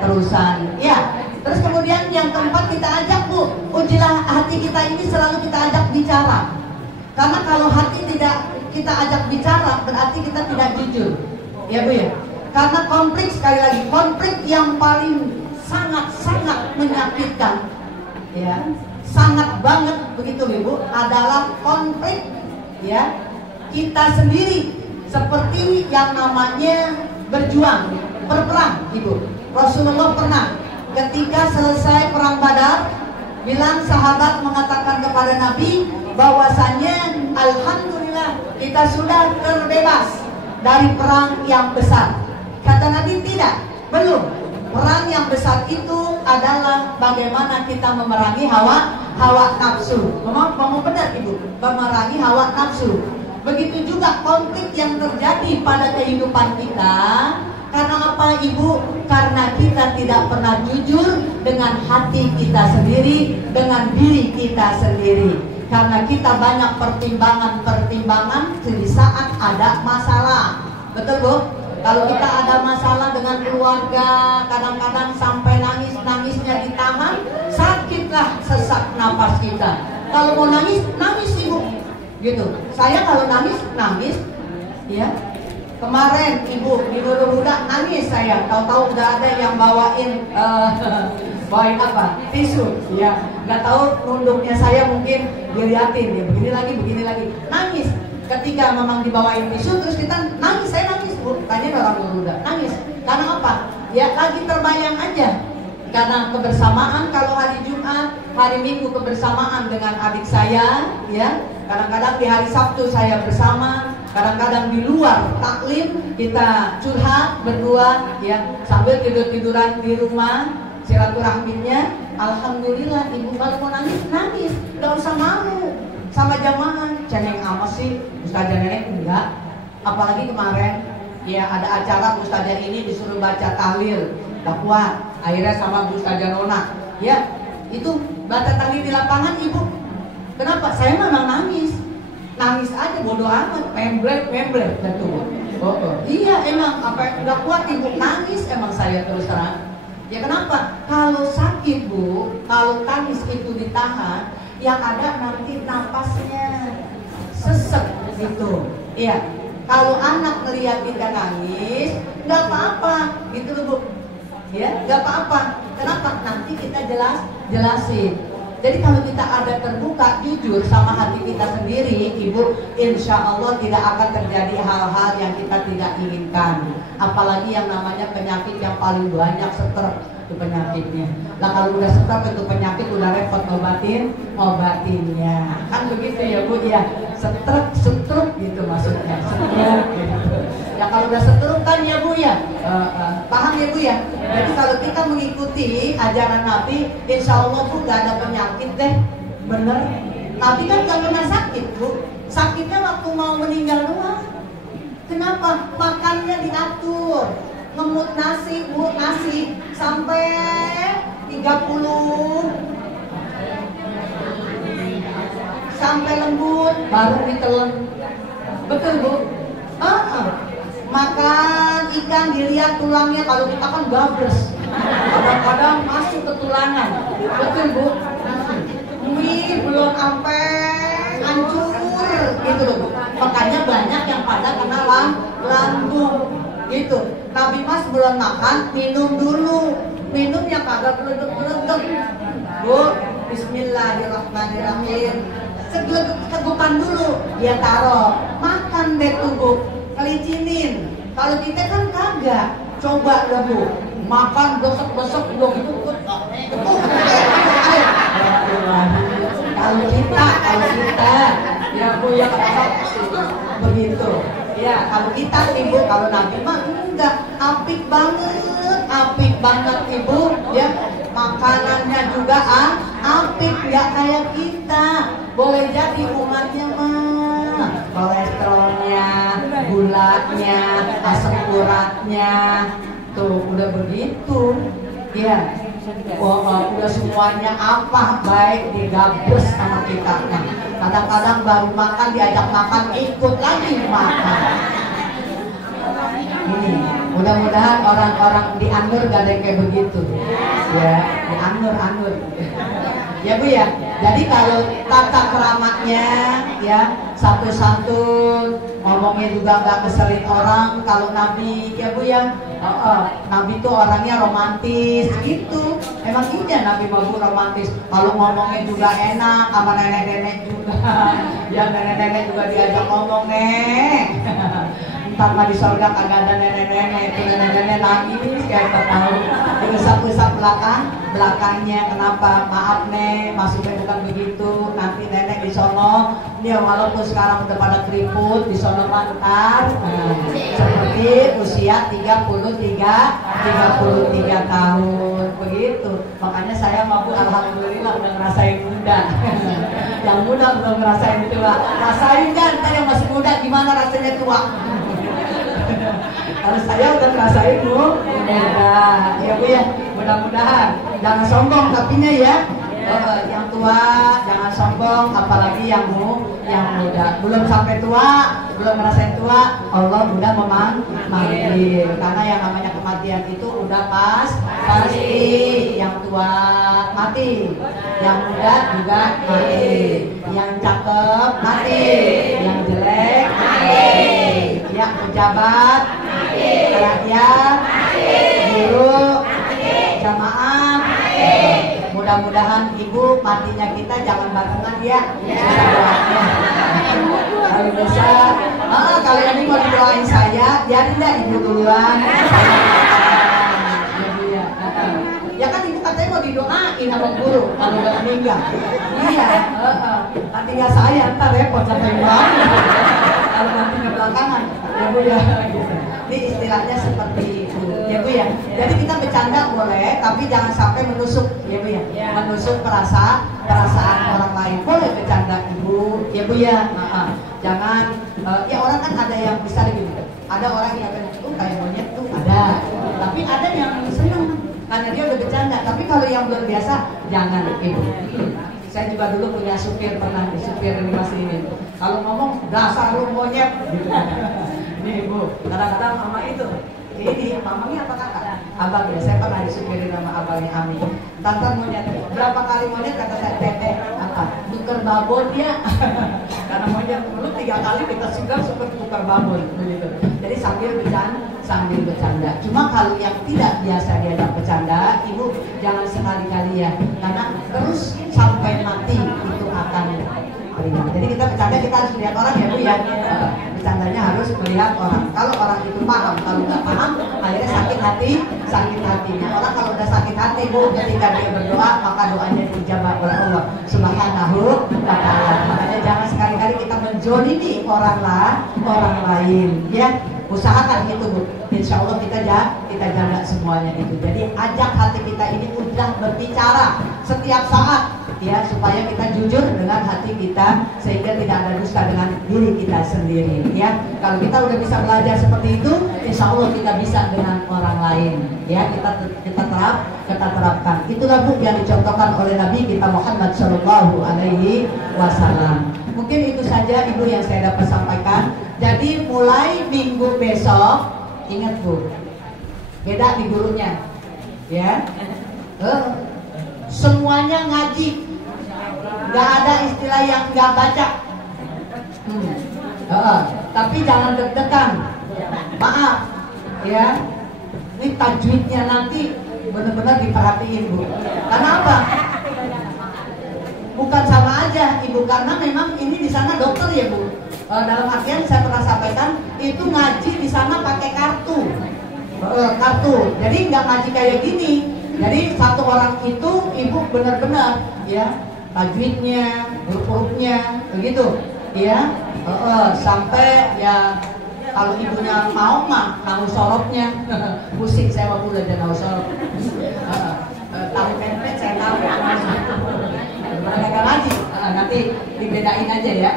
terusan. Ya. Terus kemudian yang keempat kita ajak Bu, ujilah hati kita ini selalu kita ajak bicara. Karena kalau hati tidak kita ajak bicara berarti kita tidak jujur. Ya Bu ya. Karena konflik, sekali lagi konflik yang paling sangat menyakitkan, ya sangat banget begitu Ibu, adalah konflik, ya kita sendiri seperti yang namanya berjuang, berperang Ibu. Rasulullah pernah ketika selesai perang Badar bilang sahabat mengatakan kepada Nabi bahwasannya alhamdulillah kita sudah terbebas dari perang yang besar. Kata Nabi tidak, belum. Perang yang besar itu adalah bagaimana kita memerangi hawa nafsu. Ngomong benar Ibu, memerangi hawa nafsu. Begitu juga konflik yang terjadi pada kehidupan kita Karena apa Ibu? Karena kita tidak pernah jujur dengan hati kita sendiri, dengan diri kita sendiri. Karena kita banyak pertimbangan-pertimbangan di saat ada masalah. Betul Bu? Kalau kita ada masalah dengan keluarga, kadang-kadang sampai nangis-nangisnya ditahan, sakitlah sesak napas kita. Kalau mau nangis, nangis Ibu. Gitu. Saya kalau nangis, ya. Kemarin Ibu di Budak nangis saya, tahu-tahu udah ada yang bawain apa? Tisu, ya. Nggak tahu nunduknya saya mungkin diliatin ya, begini lagi, nangis. Ketika memang dibawain tisu terus kita nangis, saya nangis Bu, tanya orang Budak nangis. Karena apa? Ya lagi terbayang aja. Karena kebersamaan kalau hari Jumat, hari Minggu kebersamaan dengan adik saya, ya. Kadang-kadang di hari Sabtu saya bersama. Kadang-kadang di luar taklim kita curhat berdua ya, sambil tiduran di rumah, silaturahminya. Alhamdulillah Ibu kalau mau nangis, nggak usah malu sama jamaah. Cengeng amat sih Ustazah Nenek enggak. Apalagi kemarin ya ada acara Ustazah ini disuruh baca tahlil, nggak kuat. Akhirnya sama Ustazah Nona ya, itu baca tahlil di lapangan Ibu. Kenapa? Saya memang nangis aja bodoh amat, memblek betul. Oh. Iya emang apa nggak kuat Ibu, nangis emang saya terus terang. Ya kenapa? Kalau sakit Bu, kalau tangis itu ditahan, yang ada nanti napasnya sesek gitu. Iya. Kalau anak melihat kita nangis, nggak apa-apa gitu loh Bu. Ya nggak apa-apa. Kenapa? Nanti kita jelasin. Jadi kalau kita ada terbuka, jujur sama hati kita sendiri, Ibu, insya Allah tidak akan terjadi hal-hal yang kita tidak inginkan. Apalagi yang namanya penyakit yang paling banyak, stroke itu penyakitnya. Nah kalau udah stroke itu penyakit udah repot ngobatinnya. Kan begitu ya Bu ya, stroke gitu maksudnya. Stroke gitu. Ya kalau udah stroke kan ya Bu ya, paham ya Bu ya. Jadi kalau kita mengikuti ajaran Nabi, insya Allah Bu gak ada penyakit deh, bener. Nabi kan gak pernah sakit Bu, sakitnya waktu mau meninggal doang. Kenapa? Makannya diatur, ngemut nasi Bu, nasi sampai 30 sampai lembut baru ditelan. Betul Bu? Makan ikan dilihat tulangnya, kalau kita kan gabres, kadang-kadang masuk ke tulangan. Betul Bu? Mie belum sampai hancur gitu loh Bu. Makanya banyak yang pada kena lambung gitu. Nabi Mas belum makan, minum dulu. Minumnya kagak geledek-geledek Bu. Bismillahirrahmanirrahim. Segupan dulu dia taruh, makan deh tuh Bu, kelicinin. Kalau kita kan kagak, coba dah Bu, makan besok dong itu. Kalau kita ya Bu ya begitu. Ya kalau kita Ibu, kalau Nabi mah enggak, apik banget Ibu ya. Makanannya juga apik, nggak kayak kita. Boleh jadi umatnya mah kolesterolnya, gulanya, asam uratnya tuh udah begitu ya. Udah semuanya apa baik digabres sama kita. Nah, kadang-kadang baru makan diajak makan ikut lagi makan. Ini mudah-mudahan orang-orang di Anur gak ada yang kayak begitu ya, di Anur ya Bu ya. Jadi kalau tata keramatnya ya, santun-santun, ngomongnya juga gak keselin orang. Kalau Nabi ya Bu ya, Nabi itu orangnya romantis gitu. Emang iya Nabi mau romantis. Kalau ngomongnya juga enak sama nenek-nenek juga. Ya nenek-nenek juga diajak ngomong nih. Ntar mah di sorga kagak ada nenek-nenek, nenek-nenek nangis kayak tahu. Diusap-usap belakangnya. Kenapa? Maaf nih, maksudnya bukan begitu. Nanti nenek di sono, dia walaupun sekarang udah pada keriput di sono mantar, seperti usia 33 tahun begitu. Makanya saya mampu alhamdulillah udah ngerasain muda. Yang muda belum ngerasain tua. Rasain kan, ntar yang masih muda gimana rasanya tua. Kalau saya udah ngerasain Bu, ya Bu ya, mudah-mudahan jangan sombong tapinya ya. Yang tua jangan sombong, apalagi yang muda. Belum sampai tua, belum ngerasain tua, Allah udah memanggil. Karena yang namanya kematian itu udah pasti. Yang tua mati, yang muda juga mati, yang cakep mati, yang jelek mati, yang pejabat, rakyat, guru, jamaah. Mudah-mudahan Ibu matinya kita jangan barengan ya. Kalau bisa, kalau ini mau didoain saya, biarin dah Ibu duluan. Ya kan Ibu katanya mau didoain sama guru kalau udah meninggal. Iya, nanti nggak saya ntar repot sampai gimana. Kalau nantinya belakangan, ya Bu ya. Ini istilahnya seperti itu, ya Bu ya. Jadi kita bercanda boleh, tapi jangan sampai menusuk, ya Bu ya. Menusuk perasaan orang lain. Boleh bercanda Ibu, ya Bu ya. Jangan, ya orang kan ada yang bisa gitu. Ada orang yang kayak monyet tuh ada, tapi ada yang seneng karena dia udah bercanda. Tapi kalau yang luar biasa, jangan Ibu. Saya juga dulu punya supir, pernah supir di masih ini. Kalau ngomong dasar lu monyet, gitu. Nih Bu, kadang-kadang mama itu, ini mamanya apa kakak? Abang ya, saya pernah disupirin sama abangnya Ami. Tante monyet, berapa kali monyet kata saya tete apa? Tukar babon ya. Karena monyet dulu 3 kali kita suka seperti tukar babon, begitu. Jadi sambil bercanda. Cuma kalau yang tidak biasa diajak bercanda, Ibu jangan sekali-kali ya, karena terus sampai mati itu akan ringan. Jadi kita bercanda, kita harus melihat orang ya Bu ya. Bercandanya harus melihat orang. Kalau orang itu paham, kalau nggak paham, akhirnya sakit hatinya. Orang kalau udah sakit hati Bu, ketika dia berdoa, maka doanya dijawab oleh Allah Subhanahu wa Ta'ala. Makanya jangan sekali-kali kita menzolimi orang lain, ya. Usahakan itu Bu. Insya Allah kita jaga semuanya itu. Jadi ajak hati kita ini udah berbicara setiap saat, ya, supaya kita jujur dengan hati kita sehingga tidak ada dusta dengan diri kita sendiri, ya. Kalau kita udah bisa belajar seperti itu, insya Allah kita bisa dengan orang lain, ya. Kita terapkan. Itulah Bu yang dicontohkan oleh Nabi kita Muhammad Shallallahu Alaihi Wasallam. Mungkin itu saja Ibu yang saya dapat sampaikan. Jadi mulai minggu besok, ingat Bu, beda di gurunya, ya. Semuanya ngaji. Gak ada istilah yang gak baca. Tapi jangan deg-degan. Maaf, ya. Ini tajwidnya nanti benar-benar diperhatiin Bu. Karena apa? Bukan sama aja Ibu, karena memang ini di sana dokter ya Bu. Dalam artian saya pernah sampaikan itu ngaji di sana pakai kartu. Jadi nggak ngaji kayak gini. Jadi satu orang itu Ibu benar-benar ya tajwidnya, huruf-hurufnya begitu, ya. Sampai ya kalau ibunya mau mah nahu sorobnya. Pusing saya mau belajar nahu sorob. Tahu pempek saya tahu. Mereka ngaji, nanti dibedain aja ya,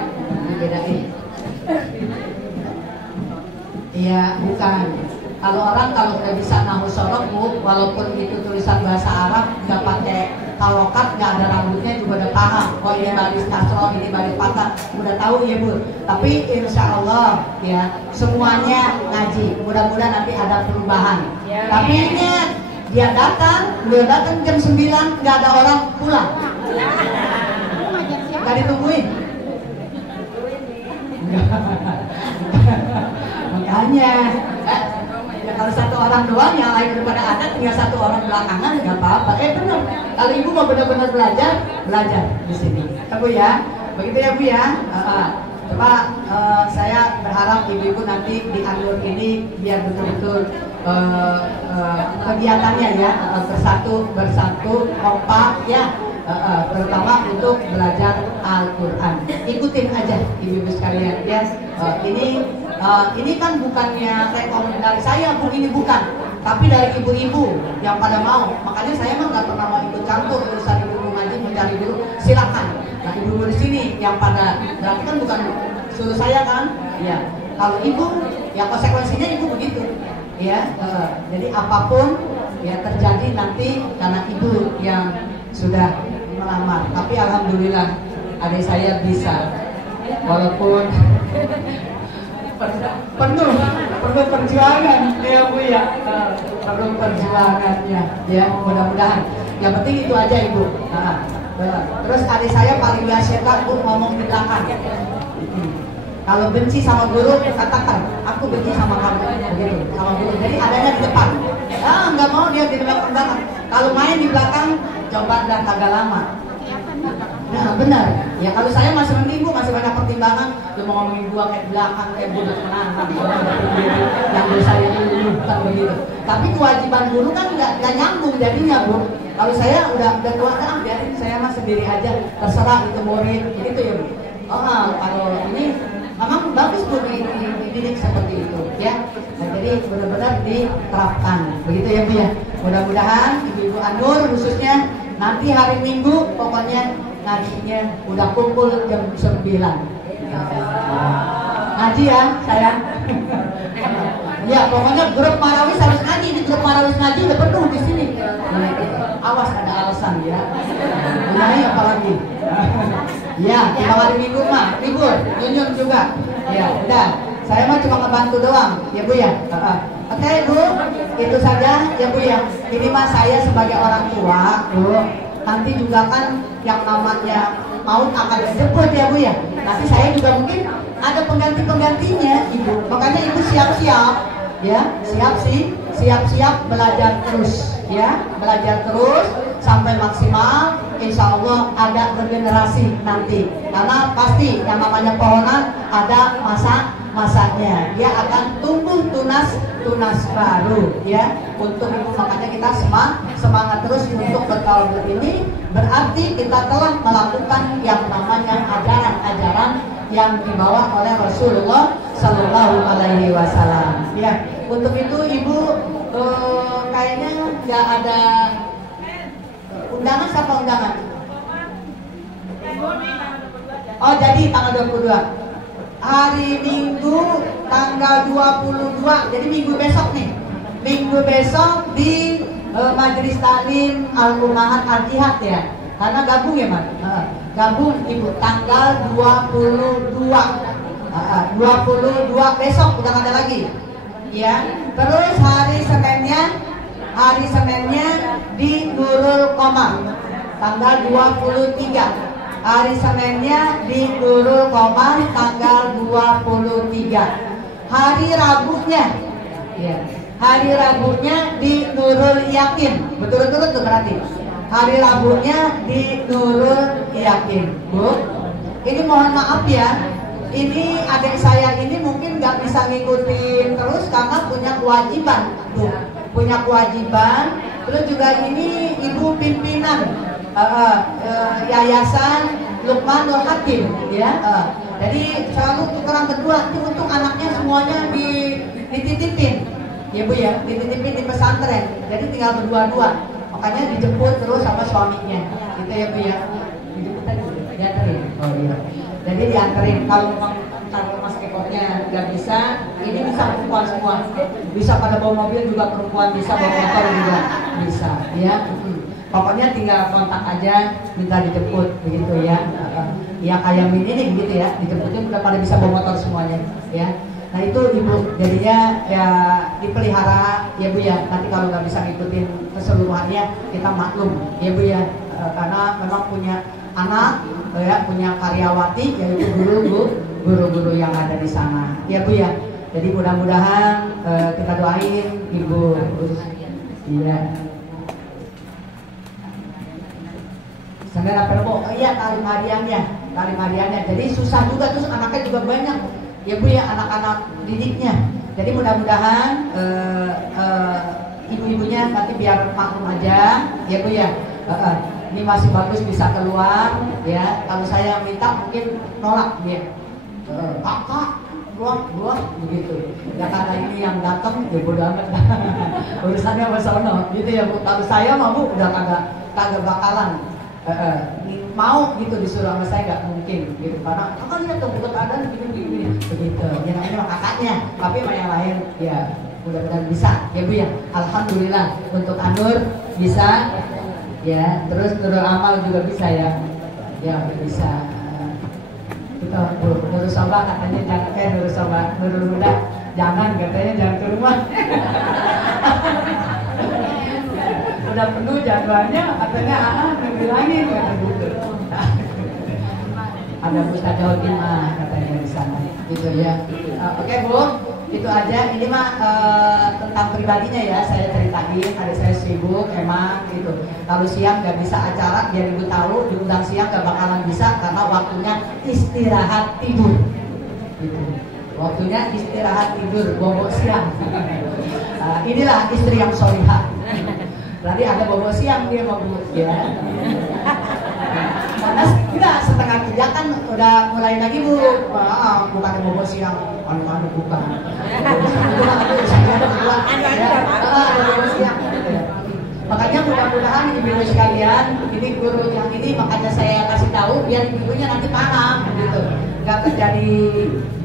dibedain. Iya, bukan. Kalau orang kalau udah bisa nahu sorob Bu, walaupun itu tulisan bahasa Arab, nggak pakai harokat, nggak ada rambutnya juga udah paham. Oh ini baris kasroh, ini baris patah, udah tahu ya Bu. Tapi insya Allah ya semuanya ngaji. Mudah-mudahan nanti ada perubahan. Tapi ingat, dia datang jam 9, nggak ada orang pulang. Nggak ditungguin. Makanya ya kalau satu orang doang, yang lain daripada ada, tinggal satu orang belakangan nggak apa-apa. Benar. Kalau Ibu mau benar-benar belajar di sini. Bu ya, begitu ya Bu ya. Coba saya berharap ibu-ibu nanti di Anur ini biar betul-betul kegiatannya ya bersatu kompak ya. Terutama untuk belajar Al-Quran. Ikutin aja ibu-ibu sekalian ya. Ini kan bukannya rekomendasi saya Bu, ini bukan, tapi dari ibu-ibu yang pada mau. Makanya saya mah nggak pernah mau ikut campur urusan ibu ngaji mencari guru. Silakan. Nah ibu-ibu di sini yang pada berarti kan bukan suruh saya kan? Ya. Kalau ibu ya konsekuensinya ibu begitu, ya. Jadi apapun ya terjadi nanti karena ibu yang sudah melamar. Tapi alhamdulillah adik saya bisa, walaupun penuh perjuangan ya Bu ya, perlu perjuangannya ya, mudah-mudahan. Yang penting itu aja ibu. Terus adik saya paling gak setan Bu ngomong di belakang. Kalau benci sama guru katakan aku benci sama kamu, begitu sama guru. Jadi adanya di depan. Nggak mau dia di belakang. Kalau main di belakang coba dan kagak lama. Nah benar. Ya kalau saya masih mending Bu, masih banyak pertimbangan. Lu mau ngomongin gua kayak belakang kayak budak menangan. Yang guru saya dulu kan begitu. Tapi kewajiban guru kan nggak nyambung jadinya Bu. Kalau saya udah tua kan biarin saya mah sendiri aja, terserah itu murid gitu ya Bu. Kalau ini memang bagus Bu dididik seperti itu ya. Nah, jadi benar-benar diterapkan begitu ya Bu ya. Mudah-mudahan Ibu Anur khususnya nanti hari Minggu pokoknya ngajinya udah kumpul jam 9. Ngaji ya sayang. Ya pokoknya grup Marawis harus ngaji. Di grup Marawis ngaji udah penuh di sini. Awas ada alasan ya. Ini apalagi. Ya, kita hari Minggu mah libur, nyun juga. Ya, udah. Saya mah cuma ngebantu doang, ya Bu ya. Oke Bu, itu saja ya Bu ya. Ini mah saya sebagai orang tua, Bu. Nanti juga kan yang namanya maut akan dijemput ya Bu ya. Nanti saya juga mungkin ada pengganti-penggantinya Ibu. Makanya Ibu siap-siap ya, siap-siap belajar terus ya, belajar terus sampai maksimal. Insya Allah ada regenerasi nanti, karena pasti yang namanya pohonan ada masanya, dia akan tumbuh tunas baru ya. Untuk itu makanya kita semangat terus untuk bertaubat ini, berarti kita telah melakukan yang namanya ajaran-ajaran yang dibawa oleh Rasulullah Sallallahu Alaihi Wasallam ya. Untuk itu Ibu kayaknya nggak ada undangan. Siapa undangan? Oh jadi tanggal 22 hari Minggu tanggal 22. Jadi minggu besok nih, minggu besok di Majelis Taklim Al-Ummahat Al-Jihad ya. Karena gabung ya Mas, gabung Ibu tanggal 22 besok udah ada lagi ya. Terus hari Seninnya di Nurul Qomar tanggal 23. Hari Seninnya di Nurul Qomar tanggal 23. Hari Rabunya ya. Hari Rabunya di Nurul Yakin. Betul-betul tuh berarti. Hari Rabunya di Nurul Yakin. Bu, ini mohon maaf ya. Ini adik saya ini mungkin nggak bisa ngikutin terus karena punya kewajiban. Bu, punya kewajiban. Terus juga ini ibu pimpinan Yayasan Luqmanul Hakim ya. Jadi selalu tukeran berdua itu untuk anaknya semuanya dititipin ya Bu ya, dititipin di pesantren. Jadi tinggal berdua-dua. Makanya dijemput terus sama suaminya. Gitu ya Bu ya. Dijemput tadi, dianterin. Oh iya. Jadi dianterin. Kalau memang Mas Ekonya nggak bisa, ini bisa perempuan semua. Bisa pada bawa mobil juga perempuan, bisa bawa motor juga bisa ya. Pokoknya tinggal kontak aja, minta dijemput begitu ya. Ya kayak ini begitu ya, dijemputnya udah pada bisa bawa motor semuanya ya. Nah itu Ibu, jadinya ya dipelihara ya Bu ya. Nanti kalau nggak bisa ngikutin keseluruhannya kita maklum ya Bu ya. Karena memang punya anak ya, punya karyawati yaitu guru-guru yang ada di sana ya Bu ya. Jadi mudah-mudahan kita doain Ibu ya. Sampai apa iya talim hariannya. Jadi susah juga, terus anaknya juga banyak ya Bu ya, anak-anak didiknya. Jadi mudah-mudahan ibu-ibunya nanti biar maklum aja ya Bu ya. Ini masih bagus bisa keluar ya. Kalau saya minta mungkin nolak dia. Kakak keluar begitu. Ya karena ini yang datang ya bodo amat. Urusannya sama sono gitu ya Bu. Kalau saya mau Bu udah kagak bakalan mau gitu disuruh sama saya nggak mungkin gitu, karena kakak lihat tuh buat ada gini begitu. Yang ini mah kakaknya, tapi sama yang lain ya mudah-mudahan bisa ya Bu ya. Alhamdulillah untuk Anur bisa ya, terus Nurul Amal juga bisa ya bisa. Kita Nurul Soba katanya jangan Nurul Soba, Nurul Huda jangan katanya, jangan ke rumah. Udah penuh jadwalnya, katanya bilangin kata gitu. Ada Mustajabin mah katanya di sana gitu ya. Oke Bu, itu aja. Ini mah tentang pribadinya ya, saya ceritain. Ada saya sibuk emang gitu. Kalau siang nggak bisa acara, biar Ibu tahu diundang siang nggak bakalan bisa karena waktunya istirahat tidur. Gitu. Waktunya istirahat tidur, bobo siang. Inilah istri yang solihah. Berarti ada bobo siang dia mau Bu ya. Karena kita setengah 3 kan udah mulai lagi Bu. Bukan bobo siang, anu bukan. Makanya mudah-mudahan ibu-ibu sekalian, ini guru yang ini makanya saya kasih tahu biar ibu-ibunya nanti paham gitu. Gak terjadi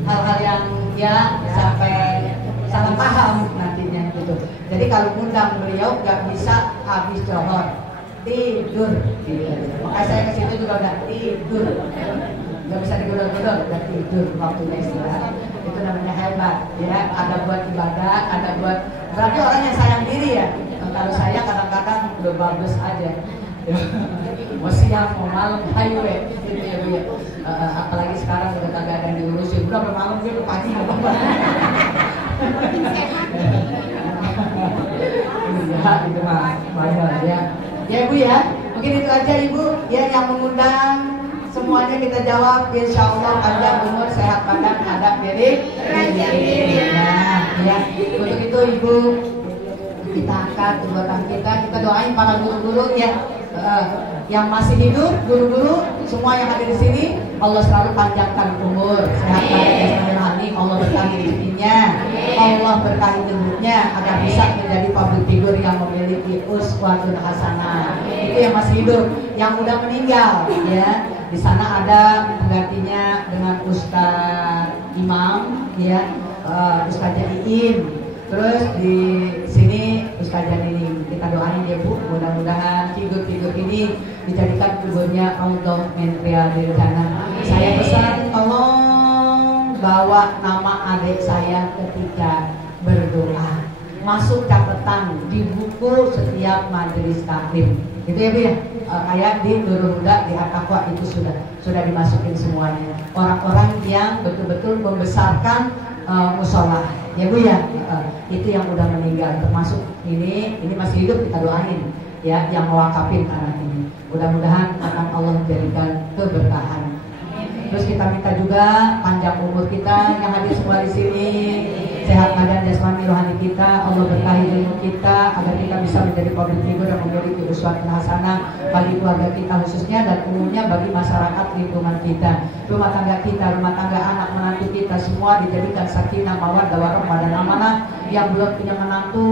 hal-hal yang ya sampai salah paham nantinya gitu. Jadi kalau undang beliau nggak bisa habis johor tidur gitu. Makanya saya kesitu juga udah tidur, nggak bisa digodol-godol, udah tidur waktunya istirahat. Itu namanya hebat ya. Ada buat ibadah, ada buat berarti orang yang sayang diri ya. Kalau saya kadang-kadang udah bagus aja. Mau siang mau malam ayo gitu ya Bu ya. Apalagi sekarang udah kagak ada yang diurusin, udah malam dia ke pagi nggak apa-apa. Ya itu mah banyak ya. Ya Bu ya, mungkin itu aja Ibu ya yang mengundang. Semuanya kita jawab, insya Allah panjang umur, sehat badan, ada diri. Nah ya, untuk itu Ibu kita angkat kedua tangan kita doain para guru-guru ya. Yang masih hidup, guru-guru semua yang ada di sini, Allah selalu panjangkan umur, sehat badan, rohani, Allah berkahi rezekinya, Allah berkahi ilmunya agar bisa menjadi public figure yang memiliki uswatun hasanah. Itu yang masih hidup, yang udah meninggal ya. Di sana ada penggantinya dengan Ustadz Imam ya, Ustadzah Iin. Terus di sini Ustazah Nining, kita doain ya Bu, mudah-mudahan figur-figur ini dijadikan figurnya Allah Mentria Dirgana. Saya pesan tolong bawa nama adik saya ketika berdoa, masuk catatan di buku setiap majelis taklim. Gitu ya Bu ya. Kayak di Nurul Huda, di At-Taqwa itu sudah dimasukin semuanya. Orang-orang yang betul-betul membesarkan musola. Ya Bu ya, itu yang udah meninggal, termasuk ini masih hidup, kita doain ya yang mewakafin anak ini. Mudah-mudahan akan Allah menjadikan keberkahan. Terus kita minta juga panjang umur kita yang hadir semua di sini, sehat badan jasmani rohani kita, Allah berkahi ilmu kita agar kita bisa menjadi public figure yang memiliki uswatun hasanah bagi keluarga kita khususnya dan umumnya bagi masyarakat lingkungan kita, rumah tangga kita, rumah tangga anak menantu kita semua dijadikan sakinah mawaddah warahmah dan amanah. Yang belum punya menantu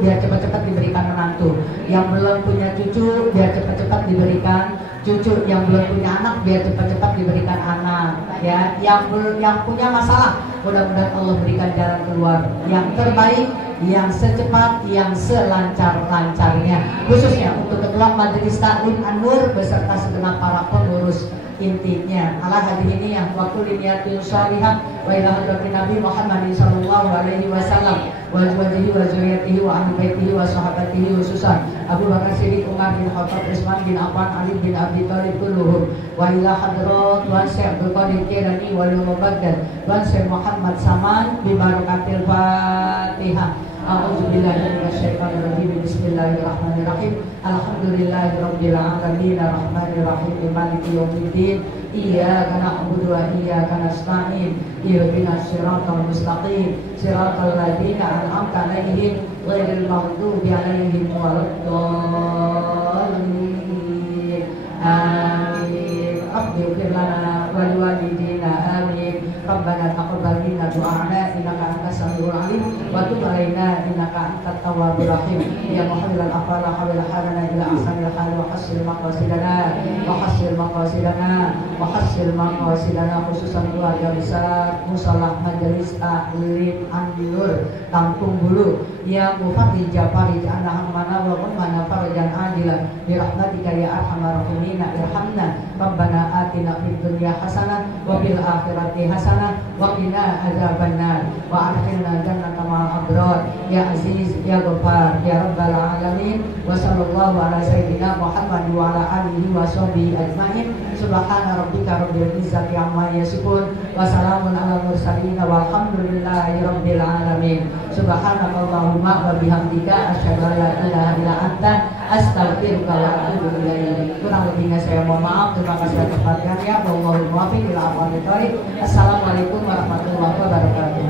biar cepat-cepat diberikan menantu, yang belum punya cucu biar cepat-cepat diberikan cucu, yang belum punya anak biar cepat-cepat diberikan anak ya, yang punya masalah mudah-mudahan Allah berikan jalan keluar yang terbaik, yang secepat, yang selancar-lancarnya, khususnya untuk Ketua Majelis Taklim An-Nur beserta segenap para pengurus. Intinya ala hadis ini yang waktu liniatul syarihah wa ila hadratin Nabi Muhammad sallallahu alaihi wasallam wa azwajihi wa zurriyyatihi wa ahli baitihi wa sahabatihi khususan Abu Bakar Siddiq, Umar bin Khattab, Utsman bin Affan, Ali bin Abi Thalib kulluhum wa ila hadrat Tuan Syekh Abdul Qadir Jailani wal Mubaddal Tuan Syekh Muhammad Saman bi barakatil Fatihah. A'udzubillahi minasyaitonir rajim. Bismillahirrahmanirrahim. Alhamdulillahirabbil alamin arrahmanir rahim maliki yaumiddin. Iyyaka na'budu wa iyyaka nasta'in. Ihdinas siratal mustaqim. Siratal ladzina an'amta 'alaihim ghairil maghdubi 'alaihim waladdallin. Amin. Rabbighfir lana wa liwalidina amin. Rabbana taqabbal minna du'ana innaka antas samiul alim wa tub alaina innaka antat tawwabur rahim. Ya muhallil al-afala hawil halana ila ahsanil hal wa hassil maqasidana wa hassil maqasidana wa hassil maqasidana, khususan keluarga besar Musalah Majelis Taklim An-Nur Kampung Bulu yang Mufarrij Farij anahum mana wa mana farajan adilan bi rahmatika ya arhamar rahimin. Irhamna Rabbana atina fid dunya hasanah wa fil akhirati hasanah wa qina adzabannar wa adkhilna jannata ma'al abrar ya aziz ya ghafar ya rabbal alamin. Wa sallallahu ala sayyidina Muhammad wa ala alihi wa sahbihi ajmain. Subhana rabbika rabbil izzati amma yasifun wa salamun alal mursalin walhamdulillahi rabbil alamin. Subhanakallahumma wa bihamdika asyhadu an la ilaha illa anta astaghfiruka wa atubu ilaik. Kurang lebihnya saya mohon maaf. Terima kasih atas perhatiannya. Wallahul muwaffiq ila aqwamit thoriq. Assalamualaikum warahmatullahi wabarakatuh.